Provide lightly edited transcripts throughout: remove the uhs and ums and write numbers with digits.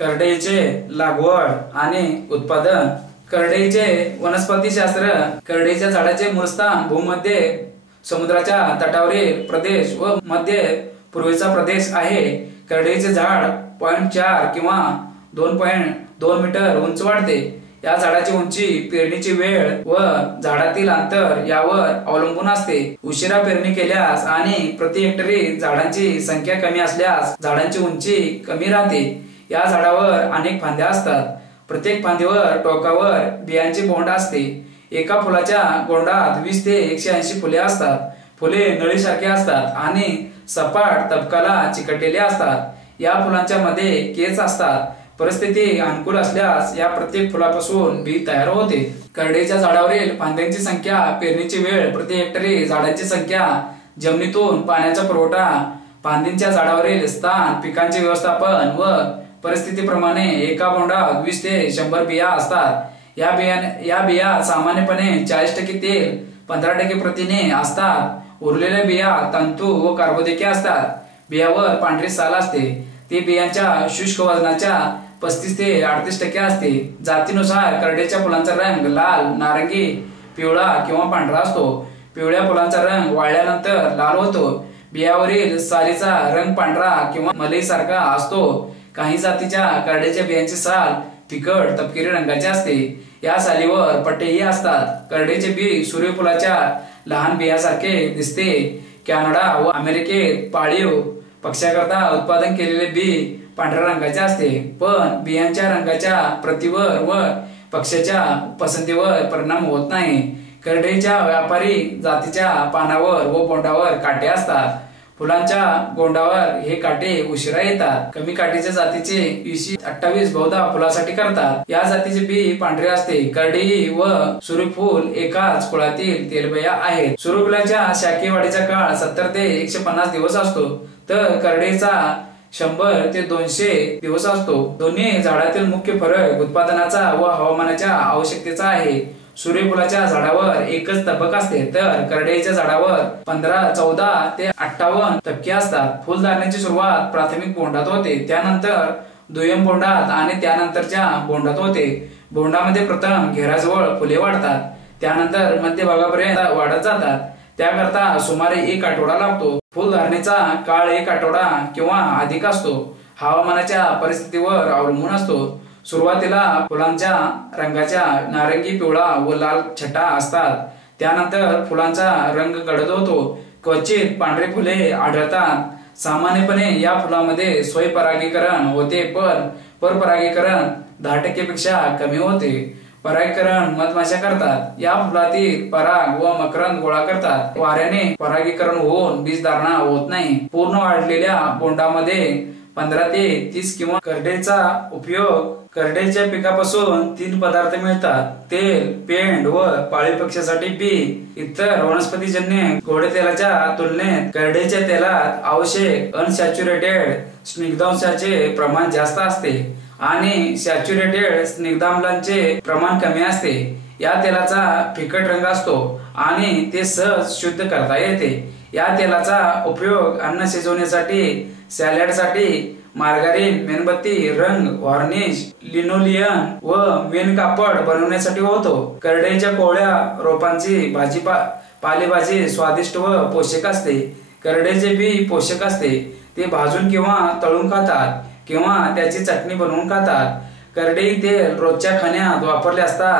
करडईचे लागवड आणि उत्पादन। करडईचे वनस्पतीशास्त्र। करडईच्या झाडाचे मूळस्थान भूमध्य समुद्राच्या तटावरील प्रदेश व मध्य पूर्वेचा प्रदेश आहे। करडईचे झाड 0.4 किंवा 2.2 मीटर उंच वाढते। या झाडाची उंची, पेरणीची वेळ व झाडातील अंतर यावर अवलंबून असते। उशिरा पेरणी केल्यास आणि प्रति हेक्टरी झाडांची संख्या कमी असल्यास झाडांची उंची कमी राहते। या झाडावर अनेक फांद्या असतात। प्रत्येक फांदीवर टोकावर बियांचे बोंड असते। एका फुलाच्या गोंडात 20 ते 180 फुले असतात। फुले नळीसारखे असतात आणि सपाट तबकाला चिकटलेले असतात। या फुलांच्या मध्ये केस असतात। परिस्थिती अनुकूल असल्यास या प्रत्येक फुलापासून बी तयार होते। करडईच्या झाडावरील फांद्यांची संख्या, पेरणीची वेळ, प्रति हेक्टरी झाडांची संख्या, जमिनीतून पाण्याचा पुरवठा, फांदींच्या झाडावरील स्थान, पिकांचे व्यवस्थापन व परिस्थितीप्रमाणे एका बोंडात 20 ते 100 बिया असतात। या बिया सामान्यपणे 40% तेल, 15% प्रथिने असतात। उरलेल्या बिया तंतू व कार्बोदके असतात। बियावर पांढरी साल असते। ते बियांच्या शुष्क वजनाच्या 35 ते 38% असते। जातीनुसार करडईच्या फुलांचा रंग लाल, नारंगी, पिवळा किंवा पांढरा असतो। पिवळ्या फुलांचा रंग वाळल्यानंतर लाल होतो। बियावरील सालीचा रंग पांढरा किंवा मलईसारखा असतो। काही जातीच्या करडईच्या बियांची साल फिकट तपकिरी रंगाची असते। या सालीवर पट्टेही असतात। करडईचे बी सूर्यफुलाच्या लहान बियासारखे दिसते। कॅनडा व अमेरिकेत पाळीव पक्ष्याकरता उत्पादन केलेले बी पांढऱ्या रंगाचे असते, पण बियांच्या रंगाच्या प्रतीवर व पक्ष्याच्या पसंतीवर परिणाम होत नाही। करडईच्या व्यापारी जातीच्या पानावर व बोंडावर काटे असतात। फुलांच्या गोंडावर हे काटे उशिरा येतात। कमी काठीच्या जातीचे EC28 बहुधा फुलासाठी करतात। या जातीचे बी पांढरे असते। करडई व सूर्यफूल एकाच कुळातील तेलबिया आहेत। सूर्यफुलाच्या शाखीय वाढीचा काळ 70 ते 150 दिवस असतो, तर करडईचा 100 ते 200 दिवस असतो। दोन्ही झाडातील मुख्य फरक उत्पादनाचा व हवामानाच्या आवश्यकतेचा आहे। सूर्यफुलाच्या झाडावर एकच तबक असते, तर करडईच्या झाडावर 15, 14 ते 58 तबके असतात। फुल धरण्याची सुरुवात प्राथमिक बोंडात होते, त्यानंतर दुय्यम बोंडात आणि त्यानंतरच्या बोंडात होते। बोंडामध्ये प्रथम घेराजवळ फुले वाढतात, त्यानंतर मध्यभागापर्यंत वाढत जातात। त्याकरता सुमारे 1 आठवडा लागतो। फुल धरण्याचा काळ 1 आठवडा किंवा अधिक असतो। हवामानाच्या परिस्थितीवर अवलंबून असतो। सुरुवातीला फुलांच्या रंगाच्या नारंगी, पिवळा व लाल छटा असतात। त्यानंतर फुलांचा रंग गडद होतो। क्वचित पांढरे फुले आढळतात। सामान्यपणे या फुलामध्ये स्वयंपरागीकरण होते, पण परपरागीकरण 10% पेक्षा कमी होते। परागीकरण मधमाशा करतात। या फुलातील पराग व मकरंद गोळा करतात। वाऱ्याने परागीकरण होऊन बीजधारणा होत नाही। पूर्ण वाढलेल्या बोंडामध्ये 15 ते 30 किंवा करडईचा उपयोग करडईच्या पिकापासून 3 पदार्थ मिळतात: तेल, पेंड व पाळीव पक्ष्यासाठी बी। इतर वनस्पतीजन्य गोडे तेलाच्या तुलनेत करडईच्या तेलात आवश्यक अनसॅच्युरेटेड स्निग्धांशाचे प्रमाण जास्त असते आणि सॅच्युरेटेड स्निग्धाम्लांचे प्रमाण कमी असते। या तेलाचा फिकट रंग असतो आणि ते सहज शुद्ध करता येते। या तेलाचा उपयोग अन्न शिजवण्यासाठी, सॅलडसाठी, मार्गारीन, मेणबत्ती, रंग, व्हार्निश, लिनोलियन व मेण कापड बनवण्यासाठी होतो। करडईच्या कोवळ्या रोपांची पालेभाजी स्वादिष्ट व पोषक असते। करडईचे बी पोषक असते। ते भाजून किंवा तळून खातात किंवा त्याची चटणी बनवून खातात। करडई तेल रोजच्या खाण्यात वापरले असता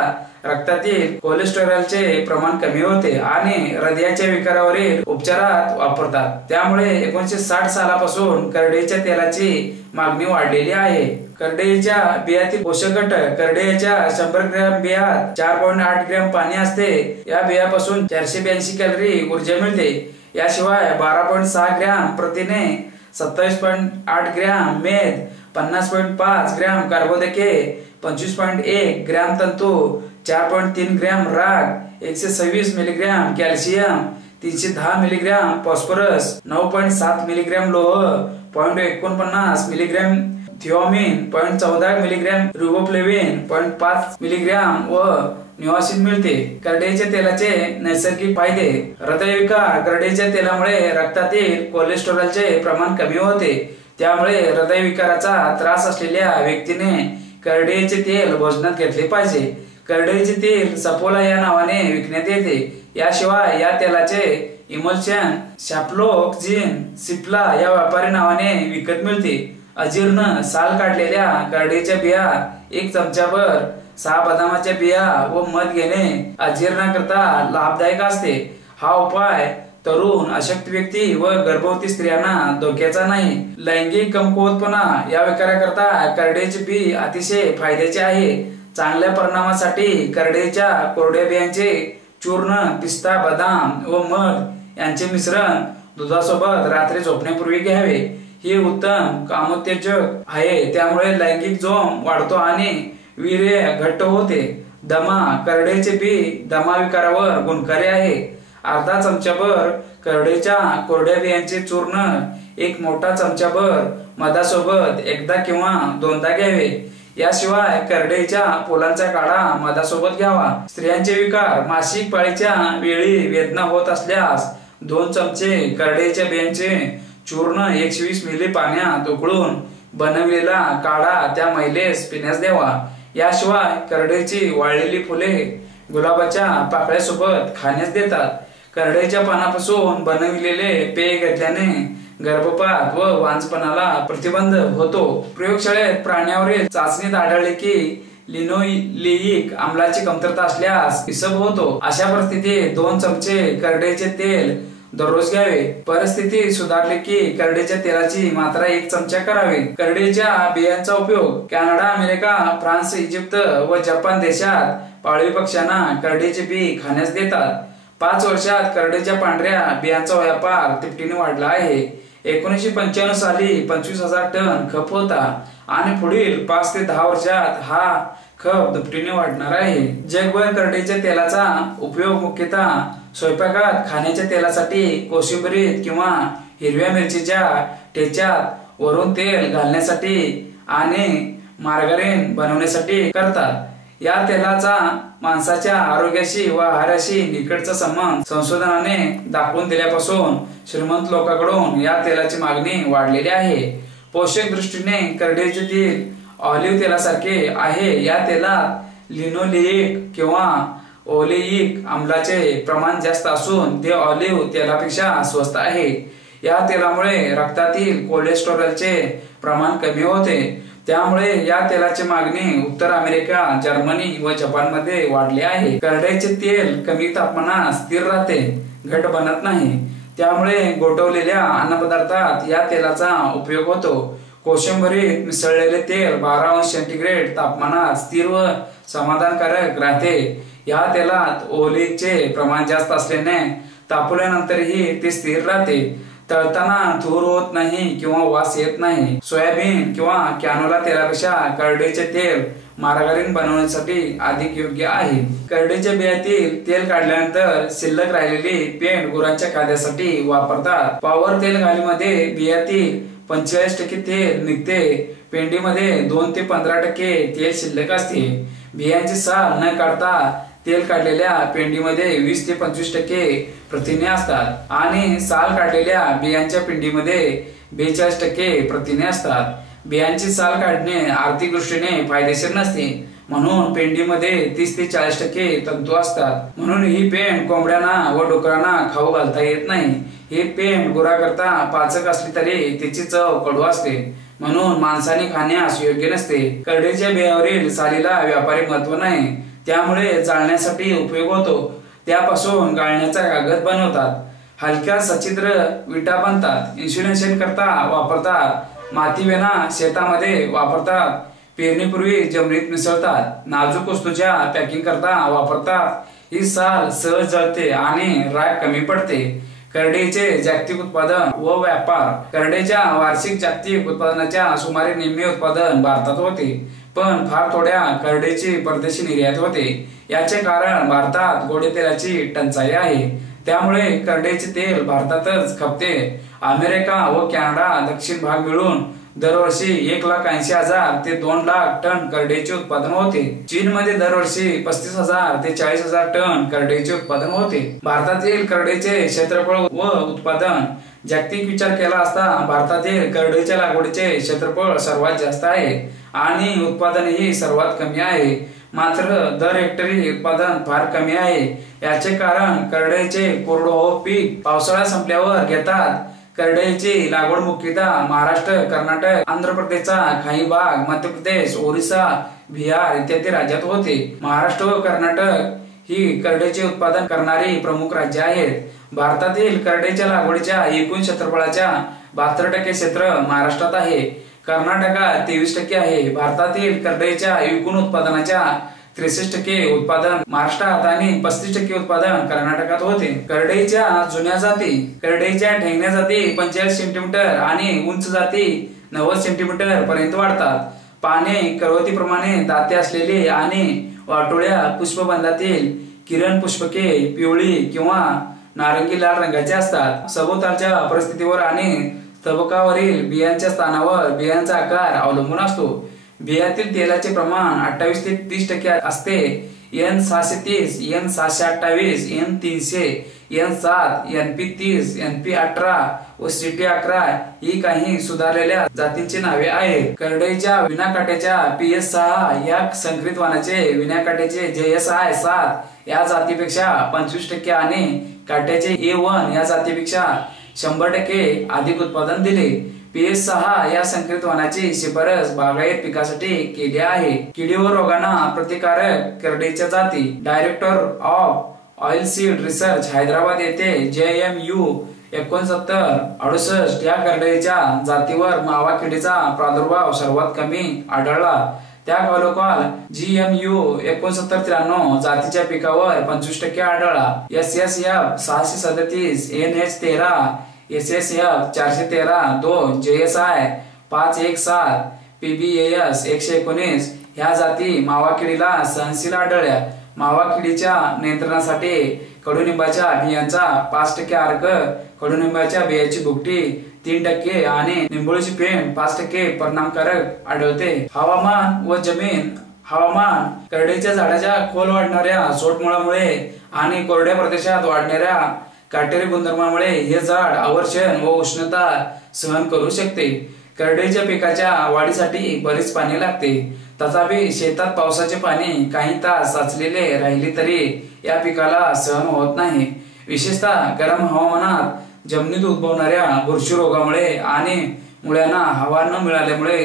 रक्तातील कोलेस्टेरॉलचे प्रमाण कमी होते आणि हृदयाच्या विकारावरील उपचारात वापरतात। त्यामुळे 1960 सालापासून करडईच्या तेलाची मागणी वाढलेली आहे। करडईच्या बियातील पोषक घटक: करडईच्या 100 ग्रॅम बियात 4.8 ग्रॅम पाणी असते। या बियापासून 482 कॅलरी ऊर्जा मिळते। याशिवाय 12.6 ग्रॅम प्रथिने, 27.8 ग्रॅम मेद, 50.5 ग्रॅम कार्बोदके, 25.1 ग्रॅम तंतू, 4.3 ग्रॅम राग, 126 milligram calcium, 310 milligram phosphorus, 9.7 milligram लोह, 0.49 मिलीग्रॅम थिओमिन, 0.14 मिलीग्रॅम रिबोफ्लेविन, 0.5 मिलीग्रॅम व निओसिन मिळते। करडईच्या तेलाचे नैसर्गिक फायदे: हृदयविकार: करडईच्या तेलामुळे रक्तातील कोलेस्टेरॉलचे प्रमाण कमी होते, त्यामुळे हृदयविकाराचा त्रास असलेल्या व्यक्तीने करडईचे तेल भोजनात घेतले पाहिजे. करडईचे तेल सपोला या नावाने विकण्यात येते. याशिवाय या तेलाचे इमल्शन सॅप्रोक्झिन सिप्ला या व्यापारी नावाने विकत मिळते. अजीर्ण साल काढलेल्या करडईच्या बिया 1 चमचाभर 6 बदामाच्या बिया व मध घेणे अजीर्णाकरता लाभदायक असते. हा उपाय तरुण अशक्त व्यक्ती व गर्भवती स्त्रियांना धोक्याचा नाही. लैंगिक कमकुवतपणा या विकाराकरता करडईचे बी अतिशय फायद्याचे आहे. चांगल्या परिणामासाठी करडईच्या कोरड्या बियांचे चूर्ण, पिस्ता, बदाम व मध यांचे मिश्रण दुधासोबत रात्री झोपण्यापूर्वी घ्यावे. हे उत्तम कामोत्तेजक आहे. त्यामुळे लैंगिक जोम वाढतो आणि वीर्य घट्ट होते. दमा करडईचे बी दमा विकारावर गुणकारी आहे. अर्धा चमचाभर करडईच्या कोरड्या बियांचे चूर्ण 1 मोठा चमचाभर मधासोबत एकदा किंवा 2दा घ्यावे. याशिवाय करडईच्या फुलांचा काढा मधासोबत घ्यावा. स्त्रियांचे विकार मासिक पाळीच्या वेळी वेदना होत असल्यास 2 चमचे करडईच्या बियांचे चूर्ण 120 मिली पाण्यात उकळून बनवलेला काढा त्या महिलेस पिण्यास द्यावा. याशिवाय करडईची वाळलेली फुले गुलाबाच्या पाकळ्यासोबत खाण्यास देतात. करडईच्या पानापासून बनविलेले पेय घेतल्याने गर्भपात व वांझपणाला प्रतिबंध होतो. प्रयोगशाळेत प्राण्यावरील चाचणीत आढळले की लिनोलेइक आम्लाची कमतरता असल्यास इसब होतो. अशा परिस्थितीत 2 चमचे करडईचे तेल दररोज घ्यावे. परिस्थिती सुधारली की करडईच्या तेलाची मात्रा 1 चमचा करावी. करडईच्या बियांचा उपयोग कॅनडा, अमेरिका, फ्रान्स, इजिप्त व जपान देशात पाळीव पक्ष्यांना करडईचे बी खाण्यास देतात. 5 वर्षात करडईच्या पांढऱ्या बियांचा व्यापार तिपटीने वाढला आहे. 1995 साली 25,000 टन खप होता आणि पुढील 5 ते 10 वर्षात हा खप दुपटीने वाढणार आहे. जगभर करडईच्या तेलाचा उपयोग मुख्यतः स्वयंपाकात खाण्याच्या तेलासाठी, कोशिंबीरीत किंवा हिरव्या मिरचीच्या ठेच्यात वरून तेल घालण्यासाठी आणि मार्गारीन बनवण्यासाठी करतात. या तेलाचा माणसाच्या आरोग्याशी व आहाराशी निकटचा संबंध संशोधनाने दाखवून दिल्यापासून श्रीमंत लोकांकडून या तेलाची मागणी वाढलेली आहे. पोषक दृष्टीने करडईचे तेल ऑलिव्ह तेलासारखे आहे. या तेलात लिनोलेइक किंवा ओलेइक आम्लाचे प्रमाण जास्त असून ते ऑलिव्ह तेलापेक्षा स्वस्त आहे. या तेलामुळे रक्तातील कोलेस्टेरॉलचे प्रमाण कमी होते. त्यामुळे या तेलाची मागणी उत्तर अमेरिका, जर्मनी व जपानमध्ये वाढली आहे. करडईचे तेल कमी तापमानात स्थिर राहते, घट बनत नाही. त्यामुळे गोठवलेल्या अन्नपदार्थात या तेलाचा उपयोग होतो. कोशिंबीरीत मिसळलेले तेल 12 अंश सेंटीग्रेड तापमानात स्थिर व समाधानकारक राहते. या तेलात ओलिव्हचे प्रमाण जास्त असल्याने तापवल्यानंतरही ते स्थिर राहते. तळताना धूर होत नाही किंवा वास येत नाही. सोयाबीन किंवा कॅनोला तेलापेक्षा करडईचे तेल मार्गारीन बनवण्यासाठी अधिक योग्य आहे. करडईच्या बियातील तेल काढल्यानंतर शिल्लक राहिलेली पेंड गुरांच्या खाद्यासाठी वापरतात. पॉवर तेल गालीमध्ये बियातील 45% तेल निघते. पेंडीमध्ये 2 ते 15% तेल शिल्लक असते. बियांची साल न काढता तेल काढलेल्या पेंडीमध्ये 20 ते 25% प्रथिने असतात आणि साल काढलेल्या बियांच्या पेंडीमध्ये 42% प्रथिने असतात. बियांची साल काढणे आर्थिक दृष्टीने फायदेशीर नसते, म्हणून पेंडीमध्ये 30 ते 40% तंतू असतात. म्हणून ही पेंड कोंबड्यांना व डुकरांना खाऊ घालता येत नाही. ही पेंड गुराकरता पाचक असली तरी तिची चव कडू असते, म्हणून माणसाने खाण्यास योग्य नसते. करडईच्या बियावरील सालीला व्यापारी महत्व नाही, त्यामुळे जाळण्यासाठी उपयोग होतो. त्यापासून गाळण्याचा कागद बनवतात. हलक्या सच्छिद्र विटा बनतात. इन्सुलेशन करता वापरतात. माती वेना शेतामध्ये वापरतात. पेरणीपूर्वी जमिनीत मिसळतात. नाजूक वस्तूच्या पॅकिंग करता वापरतात. ही साल सहज जळते आणि राख कमी पडते. करडईचे जागतिक उत्पादन व व्यापार. करडईच्या वार्षिक जागतिक उत्पादनाच्या सुमारे निम्मे उत्पादन भारतात होते, पण फार थोड्या करडईची परदेशी निर्यात होते. याचे कारण भारतात गोडे तेलाची टंचाई आहे. त्यामुळे करडईचे तेल भारतातच खपते. अमेरिका व कॅनडा दक्षिण भाग मिळून दरवर्षी 1,80,000 ते 2 लाख टन करडईचे उत्पादन होते. चीनमध्ये दरवर्षी 35,000 ते 40,000 टन करडईचे उत्पादन होते. भारतातील करडईचे क्षेत्रफळ व उत्पादन जागतिक विचार केला असता भारतातील करडईच्या लागवडीचे क्षेत्रफळ सर्वात जास्त आहे आणि उत्पादनही सर्वात कमी आहे. मात्र दर हेक्टरी उत्पादन फार कमी आहे. याचे कारण करडईचे कोरडवाहू पीक पावसाळा संपल्यावर घेतात. करडईची लागवड मुख्यतः महाराष्ट्र, कर्नाटक, आंध्र प्रदेशचा काही भाग, मध्य प्रदेश, ओरिसा, बिहार इत्यादी राज्यात होते. महाराष्ट्र व कर्नाटक ही करडईचे उत्पादन करणारी प्रमुख राज्ये आहेत. भारतातील करडईच्या लागवडीच्या एकूण क्षेत्रफळाच्या 72% क्षेत्र महाराष्ट्रात आहे. कर्नाटकात 23% आहे. भारतातील करडईच्या एकूण उत्पादनाच्या 63% उत्पादन महाराष्ट्रात आणि 35% उत्पादन कर्नाटकात होते. करडईच्या जुन्या जाती, करडईच्या ठेंगण्या जाती 45 सेंटीमीटर आणि उंच जाती 90 सेंटीमीटर पर्यंत वाढतात. पाने करवतीप्रमाणे दाते असलेली आणि वाटोळ्या पुष्पबंधातील किरण पुष्पके पिवळी किंवा नारंगी लाल रंगाचे असतात. सभोवतालच्या परिस्थितीवर आणि तबकावरील बियांच्या स्थानावर बियांचा आकार अवलंबून असतो. बियातील तेलाचे प्रमाण 28 ते 30% असते. N630, N728, N300, N7, NP30, NP18 व CT11 ही काही सुधारलेल्या जातींची नावे आहेत. करडईच्या विनाकाट्याच्या PS6 या संकरित वाणाचे विनाकाट्याचे JSI-7 या जातीपेक्षा 25% आणि काट्याचे A1 या जातीपेक्षा 100% अधिक उत्पादन दिले. PS6 या संकरित वाणाची शिफारस बागायत पिकासाठी केली आहे. किडी व रोगांना प्रतिकारक करडईच्या जाती. Director of oil seed research Hyderabad येथे JMU 6968 या करडईच्या जातीवर मावा किडीचा प्रादुर्भाव सर्वात कमी आढळला. त्या खालोखाल GMU 6993 जातीच्या पिकावर 25% आढळला. SSF 637, NH13, SSF 413-2, JSI 517, PBAS 119 ह्या जाती मावा किडीला सहनशील आढळल्या. मावा किडीच्या नियंत्रणासाठी कडुनिंबाच्या बियांचा 5% अर्क, कडुनिंबाच्या बियाची भुकटी 3% आणि निंबोळीची पेंड 5% परिणामकारक आढळते. हवामान व जमीन. हवामान करडईच्या झाडाच्या खोल वाढणाऱ्या सोटमुळामुळे आणि कोरड्या प्रदेशात वाढणाऱ्या काटेरी गुणधर्मामुळे हे झाड आवर्षण व उष्णता सहन करू शकते. करडईच्या पिकाच्या वाढीसाठी बरेच पाणी लागते. तथापि शेतात पावसाचे पाणी काही तास साचलेले राहिले तरी या पिकाला सहन होत नाही. विशेषतः गरम हवामानात जमिनीत उद्भवणाऱ्या बुरशी रोगामुळे आणि मुळ्यांना हवा न मिळाल्यामुळे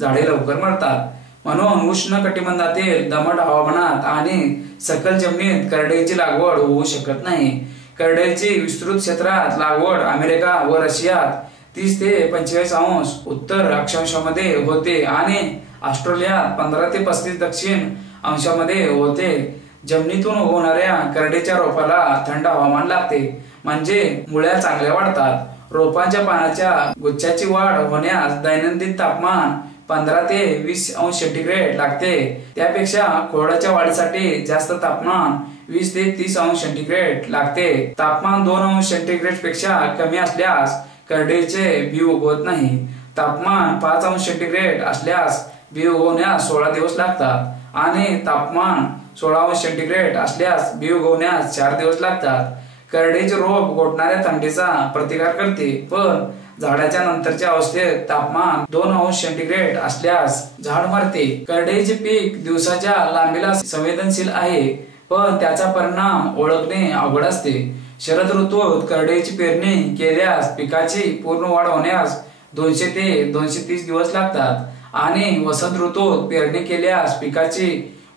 झाडे लवकर मरतात. म्हणून उष्ण कटिबंधातील दमट हवामानात आणि सखल जमिनीत करडईची लागवड होऊ शकत नाही. करडईची विस्तृत क्षेत्रात लागवड अमेरिका व रशियात 30 ते 45 अंश उत्तर अक्षांशामध्ये होते आणि ऑस्ट्रेलियात 15 ते 35 दक्षिण अंशामध्ये होते. जमिनीतून होणाऱ्या करडईच्या रोपाला थंड हवामान लागते म्हणजे मुळ्या चांगल्या वाढतात. रोपांच्या पानाच्या गुच्छाची वाढ होण्यास दैनंदिन तापमान 15 ते 20 अंश सेंटीग्रेड लागते. त्यापेक्षा खोडाच्या वाढीसाठी जास्त तापमान 20 ते 30 अंश सेंटीग्रेड लागते. तापमान 2 अंश सेंटीग्रेड पेक्षा कमी असल्यास करडईचे बी उगवत नाही. तापमान 5 अंश सेंटीग्रेड असल्यास बी उगवण्यास 16 दिवस लागतात आणि तापमान 16 अंश सेंटीग्रेड असल्यास बी उगवण्यास 4 दिवस लागतात. करडईचे रोप गोठणाऱ्या थंडीचा प्रतिकार करते, पण झाडाच्या नंतरच्या अवस्थेत तापमान 2 अंश सेंटीग्रेड असल्यास झाड मरते. करडईचे पीक दिवसाच्या लांबीला संवेदनशील आहे, पण त्याचा परिणाम ओळखणे अवघड असते. शरद ऋतूत करडईची पेरणी केल्यास पिकाची पूर्ण वाढ होण्यास 200 ते 230 दिवस लागतात आणि वसंत ऋतूत पेरणी केल्यास पिकाची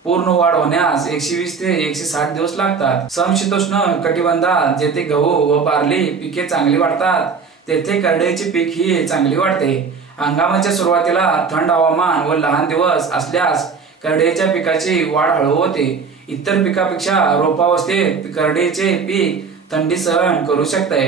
पूर्ण वाढ होण्यास 120 ते 160 दिवस लागतात. समशीतोष्ण कटिबंधात जेथे गहू व बार्ली पिके चांगली वाढतात तेथे करडईचे पीक ही चांगली वाढते. हंगामाच्या सुरुवातीला थंड हवामान व लहान दिवस असल्यास करडईच्या पिकाची वाढ हळू होते. इतर पिकापेक्षा रोपावस्थेत करडईचे पीक थंडी सहन करू शकते.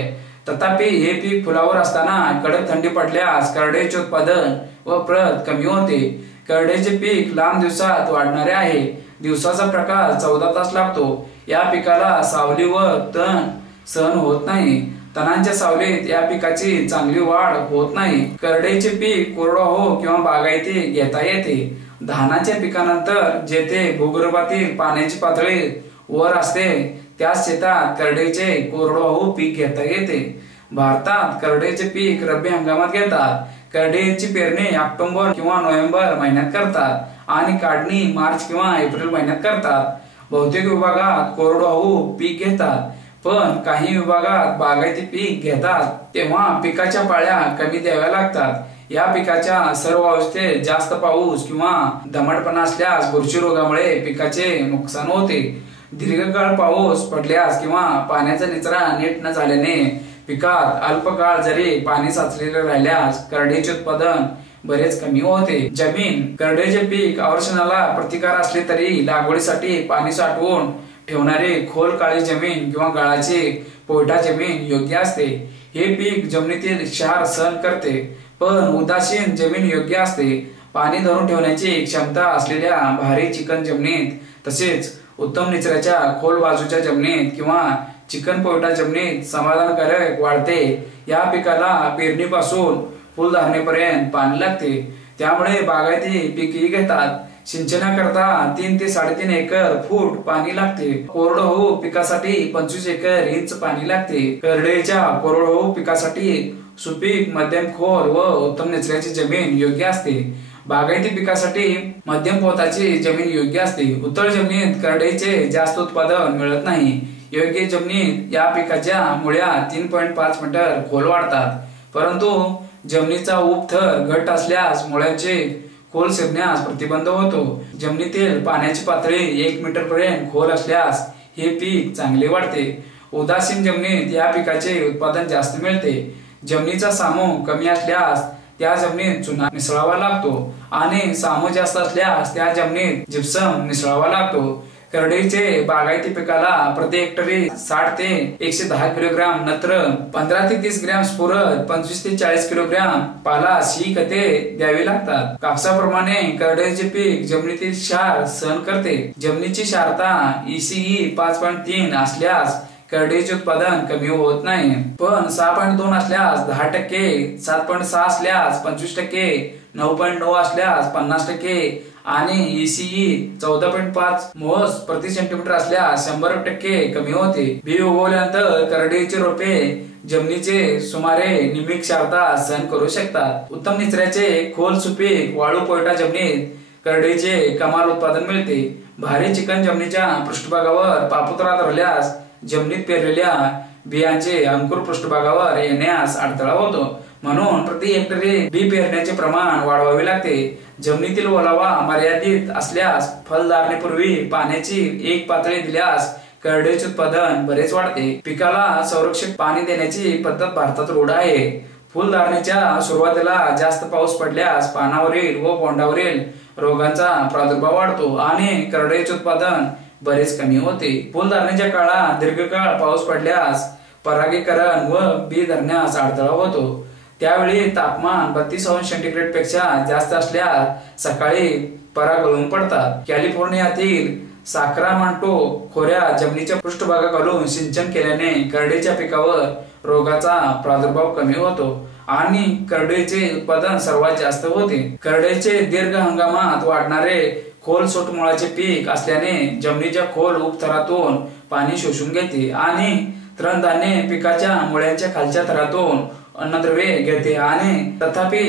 तथापि हे पीक फुलावर असताना कडक थंडी पडल्यास करडईचे उत्पादन व प्रत कमी होते. करडईचे पीक लांब दिवसात वाढणारे आहे. दिवसाचा प्रकाश 14 तास लागतो. या पिकाला सावली व तण सहन होत नाही. तणांच्या सावलीत या पिकाची चांगली वाढ होत नाही। करडईचे पीक कोरडवाहू किंवा बागायती घेता येते। धानाच्या पिकानंतर जेथे भूगर्भातील पाण्याची पातळी वर असते त्या शेतात करडईचे कोरडवाहू पीक घेता येते। भारतात करडईचे पीक रब्बी हंगामात घेतात। करडईची पेरणी ऑक्टोबर किंवा नोव्हेंबर महिन्यात करतात आणि काढणी मार्च किंवा एप्रिल महिन्यात करतात। बहुतेक विभागात कोरडवाहू पीक घेतात, पण काही विभागात बागायती पीक घेतात तेव्हा पिकाच्या पाळ्या कमी द्याव्या लागतात। या पिकाच्या सर्व अवस्थेत जास्त पाऊस किंवा दमटपणा असल्यास बुरशी रोगामुळे पिकाचे नुकसान होते। दीर्घकाळ पाऊस पडल्यास किंवा पाण्याचा निचरा नीट न झाल्याने पिकात अल्पकाळ जरी पाणी साचलेले राहिल्यास करडईचे उत्पादन बरेच कमी होते। जमीन करडईचे पीक आवर्षणाला प्रतिकार असले तरी लागवडीसाठी पाणी साठवून ठेवणारी खोल काळी जमीन किंवा गाळाची पोयटा जमीन योग्य असते। हे पीक जमिनीतील क्षार सहन करते, पण उदासीन जमीन योग्य असते। पाणी धरून ठेवण्याची क्षमता असलेल्या भारी चिकन जमिनीत तसेच उत्तम निचऱ्याच्या खोल बाजूच्या जमिनीत किंवा चिकन पोयटा जमिनीत समाधानकारक वाढते। या पिकाला पेरणीपासून फुलधारणेपर्यंत पाणी लागते, त्यामुळे बागायती पीकही घेतात। सिंचनाकरता 3 ते 3.5 एकर फूट पाणी लागते। कोरडवाहू पिकासाठी 25 एकर इंच पाणी लागते। करडईच्या कोरडवाहू पिकासाठी सुपीक, मध्यम खोल व उत्तम निचऱ्याची जमीन योग्य असते। बागायती पिकासाठी मध्यम पोताची जमीन योग्य असते। उत्तळ जमिनीत करडईचे जास्त उत्पादन मिळत नाही। योग्य जमिनीत या पिकाच्या मुळ्या 3.5 मीटर खोल वाढतात, परंतु जमिनीचा उप थर घट्ट असल्यास मुळ्यांचे खोल शिरण्यास प्रतिबंध होतो। जमिनीतील पाण्याची पातळी 1 मीटर पर्यंत खोल असल्यास हे पीक चांगले वाढते। उदासीन जमिनीत या पिकाचे उत्पादन जास्त मिळते। जमिनीचा सामू कमी असल्यास त्या जमिनीत चुना मिसळावा लागतो आणि सामू जास्त असल्यास त्या जमिनीत जिप्सम मिसळावा लागतो। करडईचे बागायती पिकाला प्रति हेक्टरी 60 ते 110 किलोग्राम नत्र, 15 ते 30 ग्रॅम स्फुरद, 25 ते 40 किलोग्राम पालाश ही खते द्यावी लागतात। कापसाप्रमाणे करडईचे पीक जमिनीतील क्षार सहन करते। जमिनीची क्षारता ECE 5.3 असल्यास करडईचे उत्पादन कमी होत नाही, पण 6.2 असल्यास 10%, 7.6 असल्यास 25%, 9.9 असल्यास 50% आणि ECE 14.5 मोस प्रति सेंटीमीटर असल्यास 100% कमी होते। बी उगवल्यानंतर करडईचे रोपे जमिनीचे सुमारे निम्मी क्षारता सहन करू शकतात। उत्तम निचऱ्याचे खोल सुपीक वाळू पोयटा जमिनीत करडईचे कमाल उत्पादन मिळते। भारी चिकन जमिनीच्या पृष्ठभागावर पापुत्रा धरल्यास जमिनीत पेरलेल्या बियांचे अंकुर पृष्ठभागावर येण्यास अडथळा होतो, म्हणून प्रति हेक्टरी बी पेरण्याचे प्रमाण वाढवावे लागते। जमिनीतील ओलावा मर्यादित असल्यास फलधारणेपूर्वी पाण्याची एक पातळी दिल्यास करडईचे उत्पादन बरेच वाढते। पिकाला संरक्षक पाणी देण्याची पद्धत भारतात रूढ आहे। फुलधारणेच्या सुरुवातीला जास्त पाऊस पडल्यास पानावरील व बोंडावरील रोगांचा प्रादुर्भाव वाढतो आणि करडईचे उत्पादन बरेच कमी होते। फुलधारणेच्या काळात दीर्घकाळ पाऊस पडल्यास परागीकरण व बी धरण्यास अडथळा होतो। त्यावेळी तापमान 32 अंश सेंटीग्रेड पेक्षा जास्त असल्यास सकाळी पराग गळून पडतात। कॅलिफोर्नियातील साक्रामेंटो खोऱ्या जमिनीच्या पृष्ठभागाखालून सिंचन केल्याने करडईच्या पिकावर रोगाचा प्रादुर्भाव कमी होतो आणि करडईचे उत्पादन सर्वात जास्त होते। करडईचे दीर्घ हंगामात वाढणारे खोल सोटमुळाचे पीक असल्याने जमिनीच्या खोल उपथरातून पाणी शोषून घेते आणि तृणधान्य पिकाच्या मुळ्यांच्या खालच्या थरातून अन्नद्रव्ये घेते आणि तथापि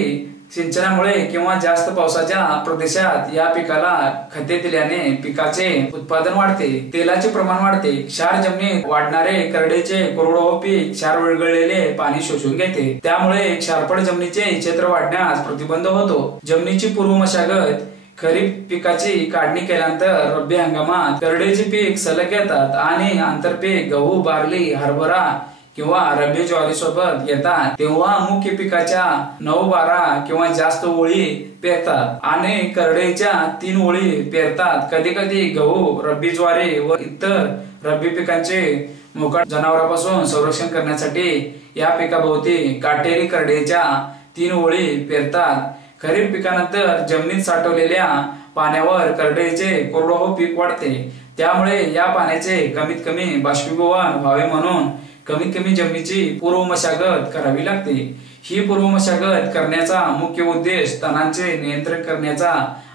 सिंचनामुळे किंवा जास्त पावसाच्या प्रदेशात या पिकाला खते दिल्याने पिकाचे उत्पादन वाढते, तेलाचे प्रमाण वाढते। क्षार जमिनीत वाढणारे करडईचे कोरडवाहू पीक क्षार विरघळलेले पाणी शोषून घेते, त्यामुळे क्षारपड जमिनीचे क्षेत्र वाढण्यास प्रतिबंध होतो। जमिनीची पूर्व मशागत खरीप पिकाची काढणी केल्यानंतर रब्बी हंगामात करडईचे पीक सलग घेतात आणि आंतरपीक गहू, बार्ली, हरभरा किंवा रब्बी ज्वारी सोबत येतात। तेव्हा मुख्य पिकाच्या 9-12 किंवा जास्त ओळी पेरतात आणि करडईच्या 3 ओळी पेरतात। कधी कधी गहू, रब्बी ज्वारी व इतर रब्बी पिकांचे मोकाट जनावरांपासून संरक्षण करण्यासाठी या पिकाभोवती काटेरी करडईच्या 3 ओळी पेरतात। खरीप पिकानंतर जमिनीत साठवलेल्या पाण्यावर करडईचे कोरडवाहू पीक वाढते, त्यामुळे या पाण्याचे कमीत कमी बाष्पीभवन व्हावे म्हणून कमीत कमी जमिनीची पूर्व मशागत करावी लागते। ही पूर्व मशागत करण्याचा मुख्य उद्देश तणांचे नियंत्रण करण्याचा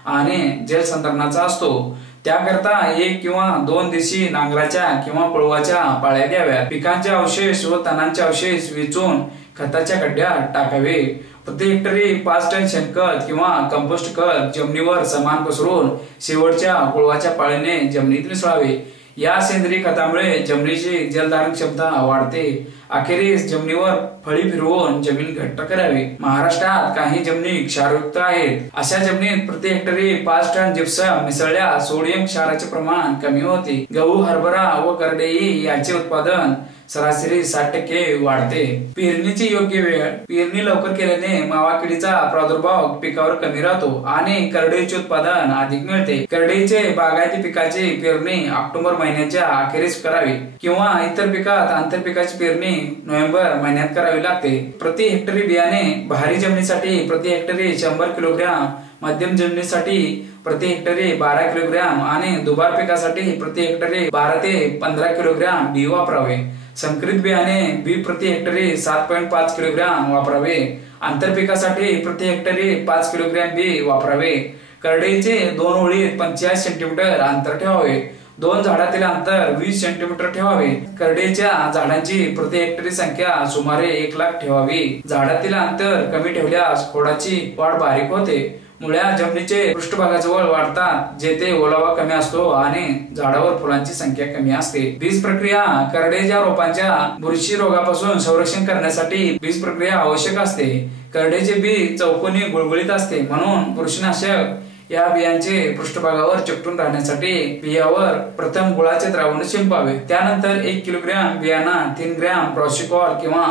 आणि जलसंधारणाचा असतो। त्याकरता 1 किंवा 2 दिवशी नांगराच्या किंवा पळवाच्या पाळ्या द्याव्यात। पिकांचे अवशेष व तणांचे अवशेष वेचून खताच्या खड्ड्यात टाकावे। प्रति हेक्टरी 5 टन शेणखत किंवा कंपोस्ट खत जमिनीवर समान पसरून शेवटच्या पळवाच्या पाळीने जमिनीत मिसळावे। या सेंद्रिय खतामुळे जमिनीची जलधारण क्षमता वाढते। अखेरीस जमिनीवर फळी फिरवून जमीन घट्ट करावी। महाराष्ट्रात काही जमिनी क्षारयुक्त आहेत। अशा जमिनीत प्रति हेक्टरी 5 टन जिप्सम मिसळल्यास सोडियम क्षाराचे प्रमाण कमी होते। गहू, हरभरा व करडई याचे उत्पादन सरासरी 60% वाढते। पेरणीची योग्य वेळ। पेरणी लवकर केल्याने मावा किडीचा प्रादुर्भाव पिकावर कमी राहतो आणि करडईचे उत्पादन अधिक मिळते। करडईचे बागायती पिकाची पेरणी ऑक्टोबर महिन्याच्या अखेरीस करावी किंवा इतर पिकात आंतरपिकाची पेरणी नोव्हेंबर महिन्यात करावी लागते। प्रति हेक्टरी बियाणे भारी जमिनीसाठी प्रति हेक्टरी 100 किलोग्रॅम, मध्यम जमिनीसाठी प्रति हेक्टरी 12 किलोग्रॅम आणि दुबार पिकासाठी प्रति हेक्टरी 12 ते 15 किलोग्रॅम बी वापरावे। संकरित बियाणे बी प्रति हेक्टरी 7.5 किलोग्रॅम वापरावे। आंतरपिकासाठी प्रति हेक्टरी 5 किलोग्रॅम बी वापरावे। करडईचे 2 ओळीत 45 सेंटीमीटर अंतर ठेवावे। 2 झाडातील अंतर 20 सेंटीमीटर ठेवावे। करडईच्या झाडांची प्रति हेक्टरी संख्या सुमारे 1 लाख ठेवावी। झाडातील अंतर कमी ठेवल्यास खोडाची वाढ बारीक होते। मुळ्या जमिनीचे पृष्ठभागाजवळ वाढतात जेथे ओलावा कमी असतो आणि झाडावर फुलांची संख्या कमी असते। बीज प्रक्रिया। करडईच्या रोपांच्या बुरशी रोगापासून संरक्षण करण्यासाठी बीज प्रक्रिया आवश्यक असते। करडईचे बी चौकोनी गुळगुळीत असते म्हणून बुरशीनाशक या बियांचे पृष्ठभागावर चिकटून राहण्यासाठी बियावर प्रथम गुळाचे द्रावण शिंपावे। त्यानंतर 1 किलोग्रॅम बियाणा 3 ग्रॅम प्रॉसिकॉल किंवा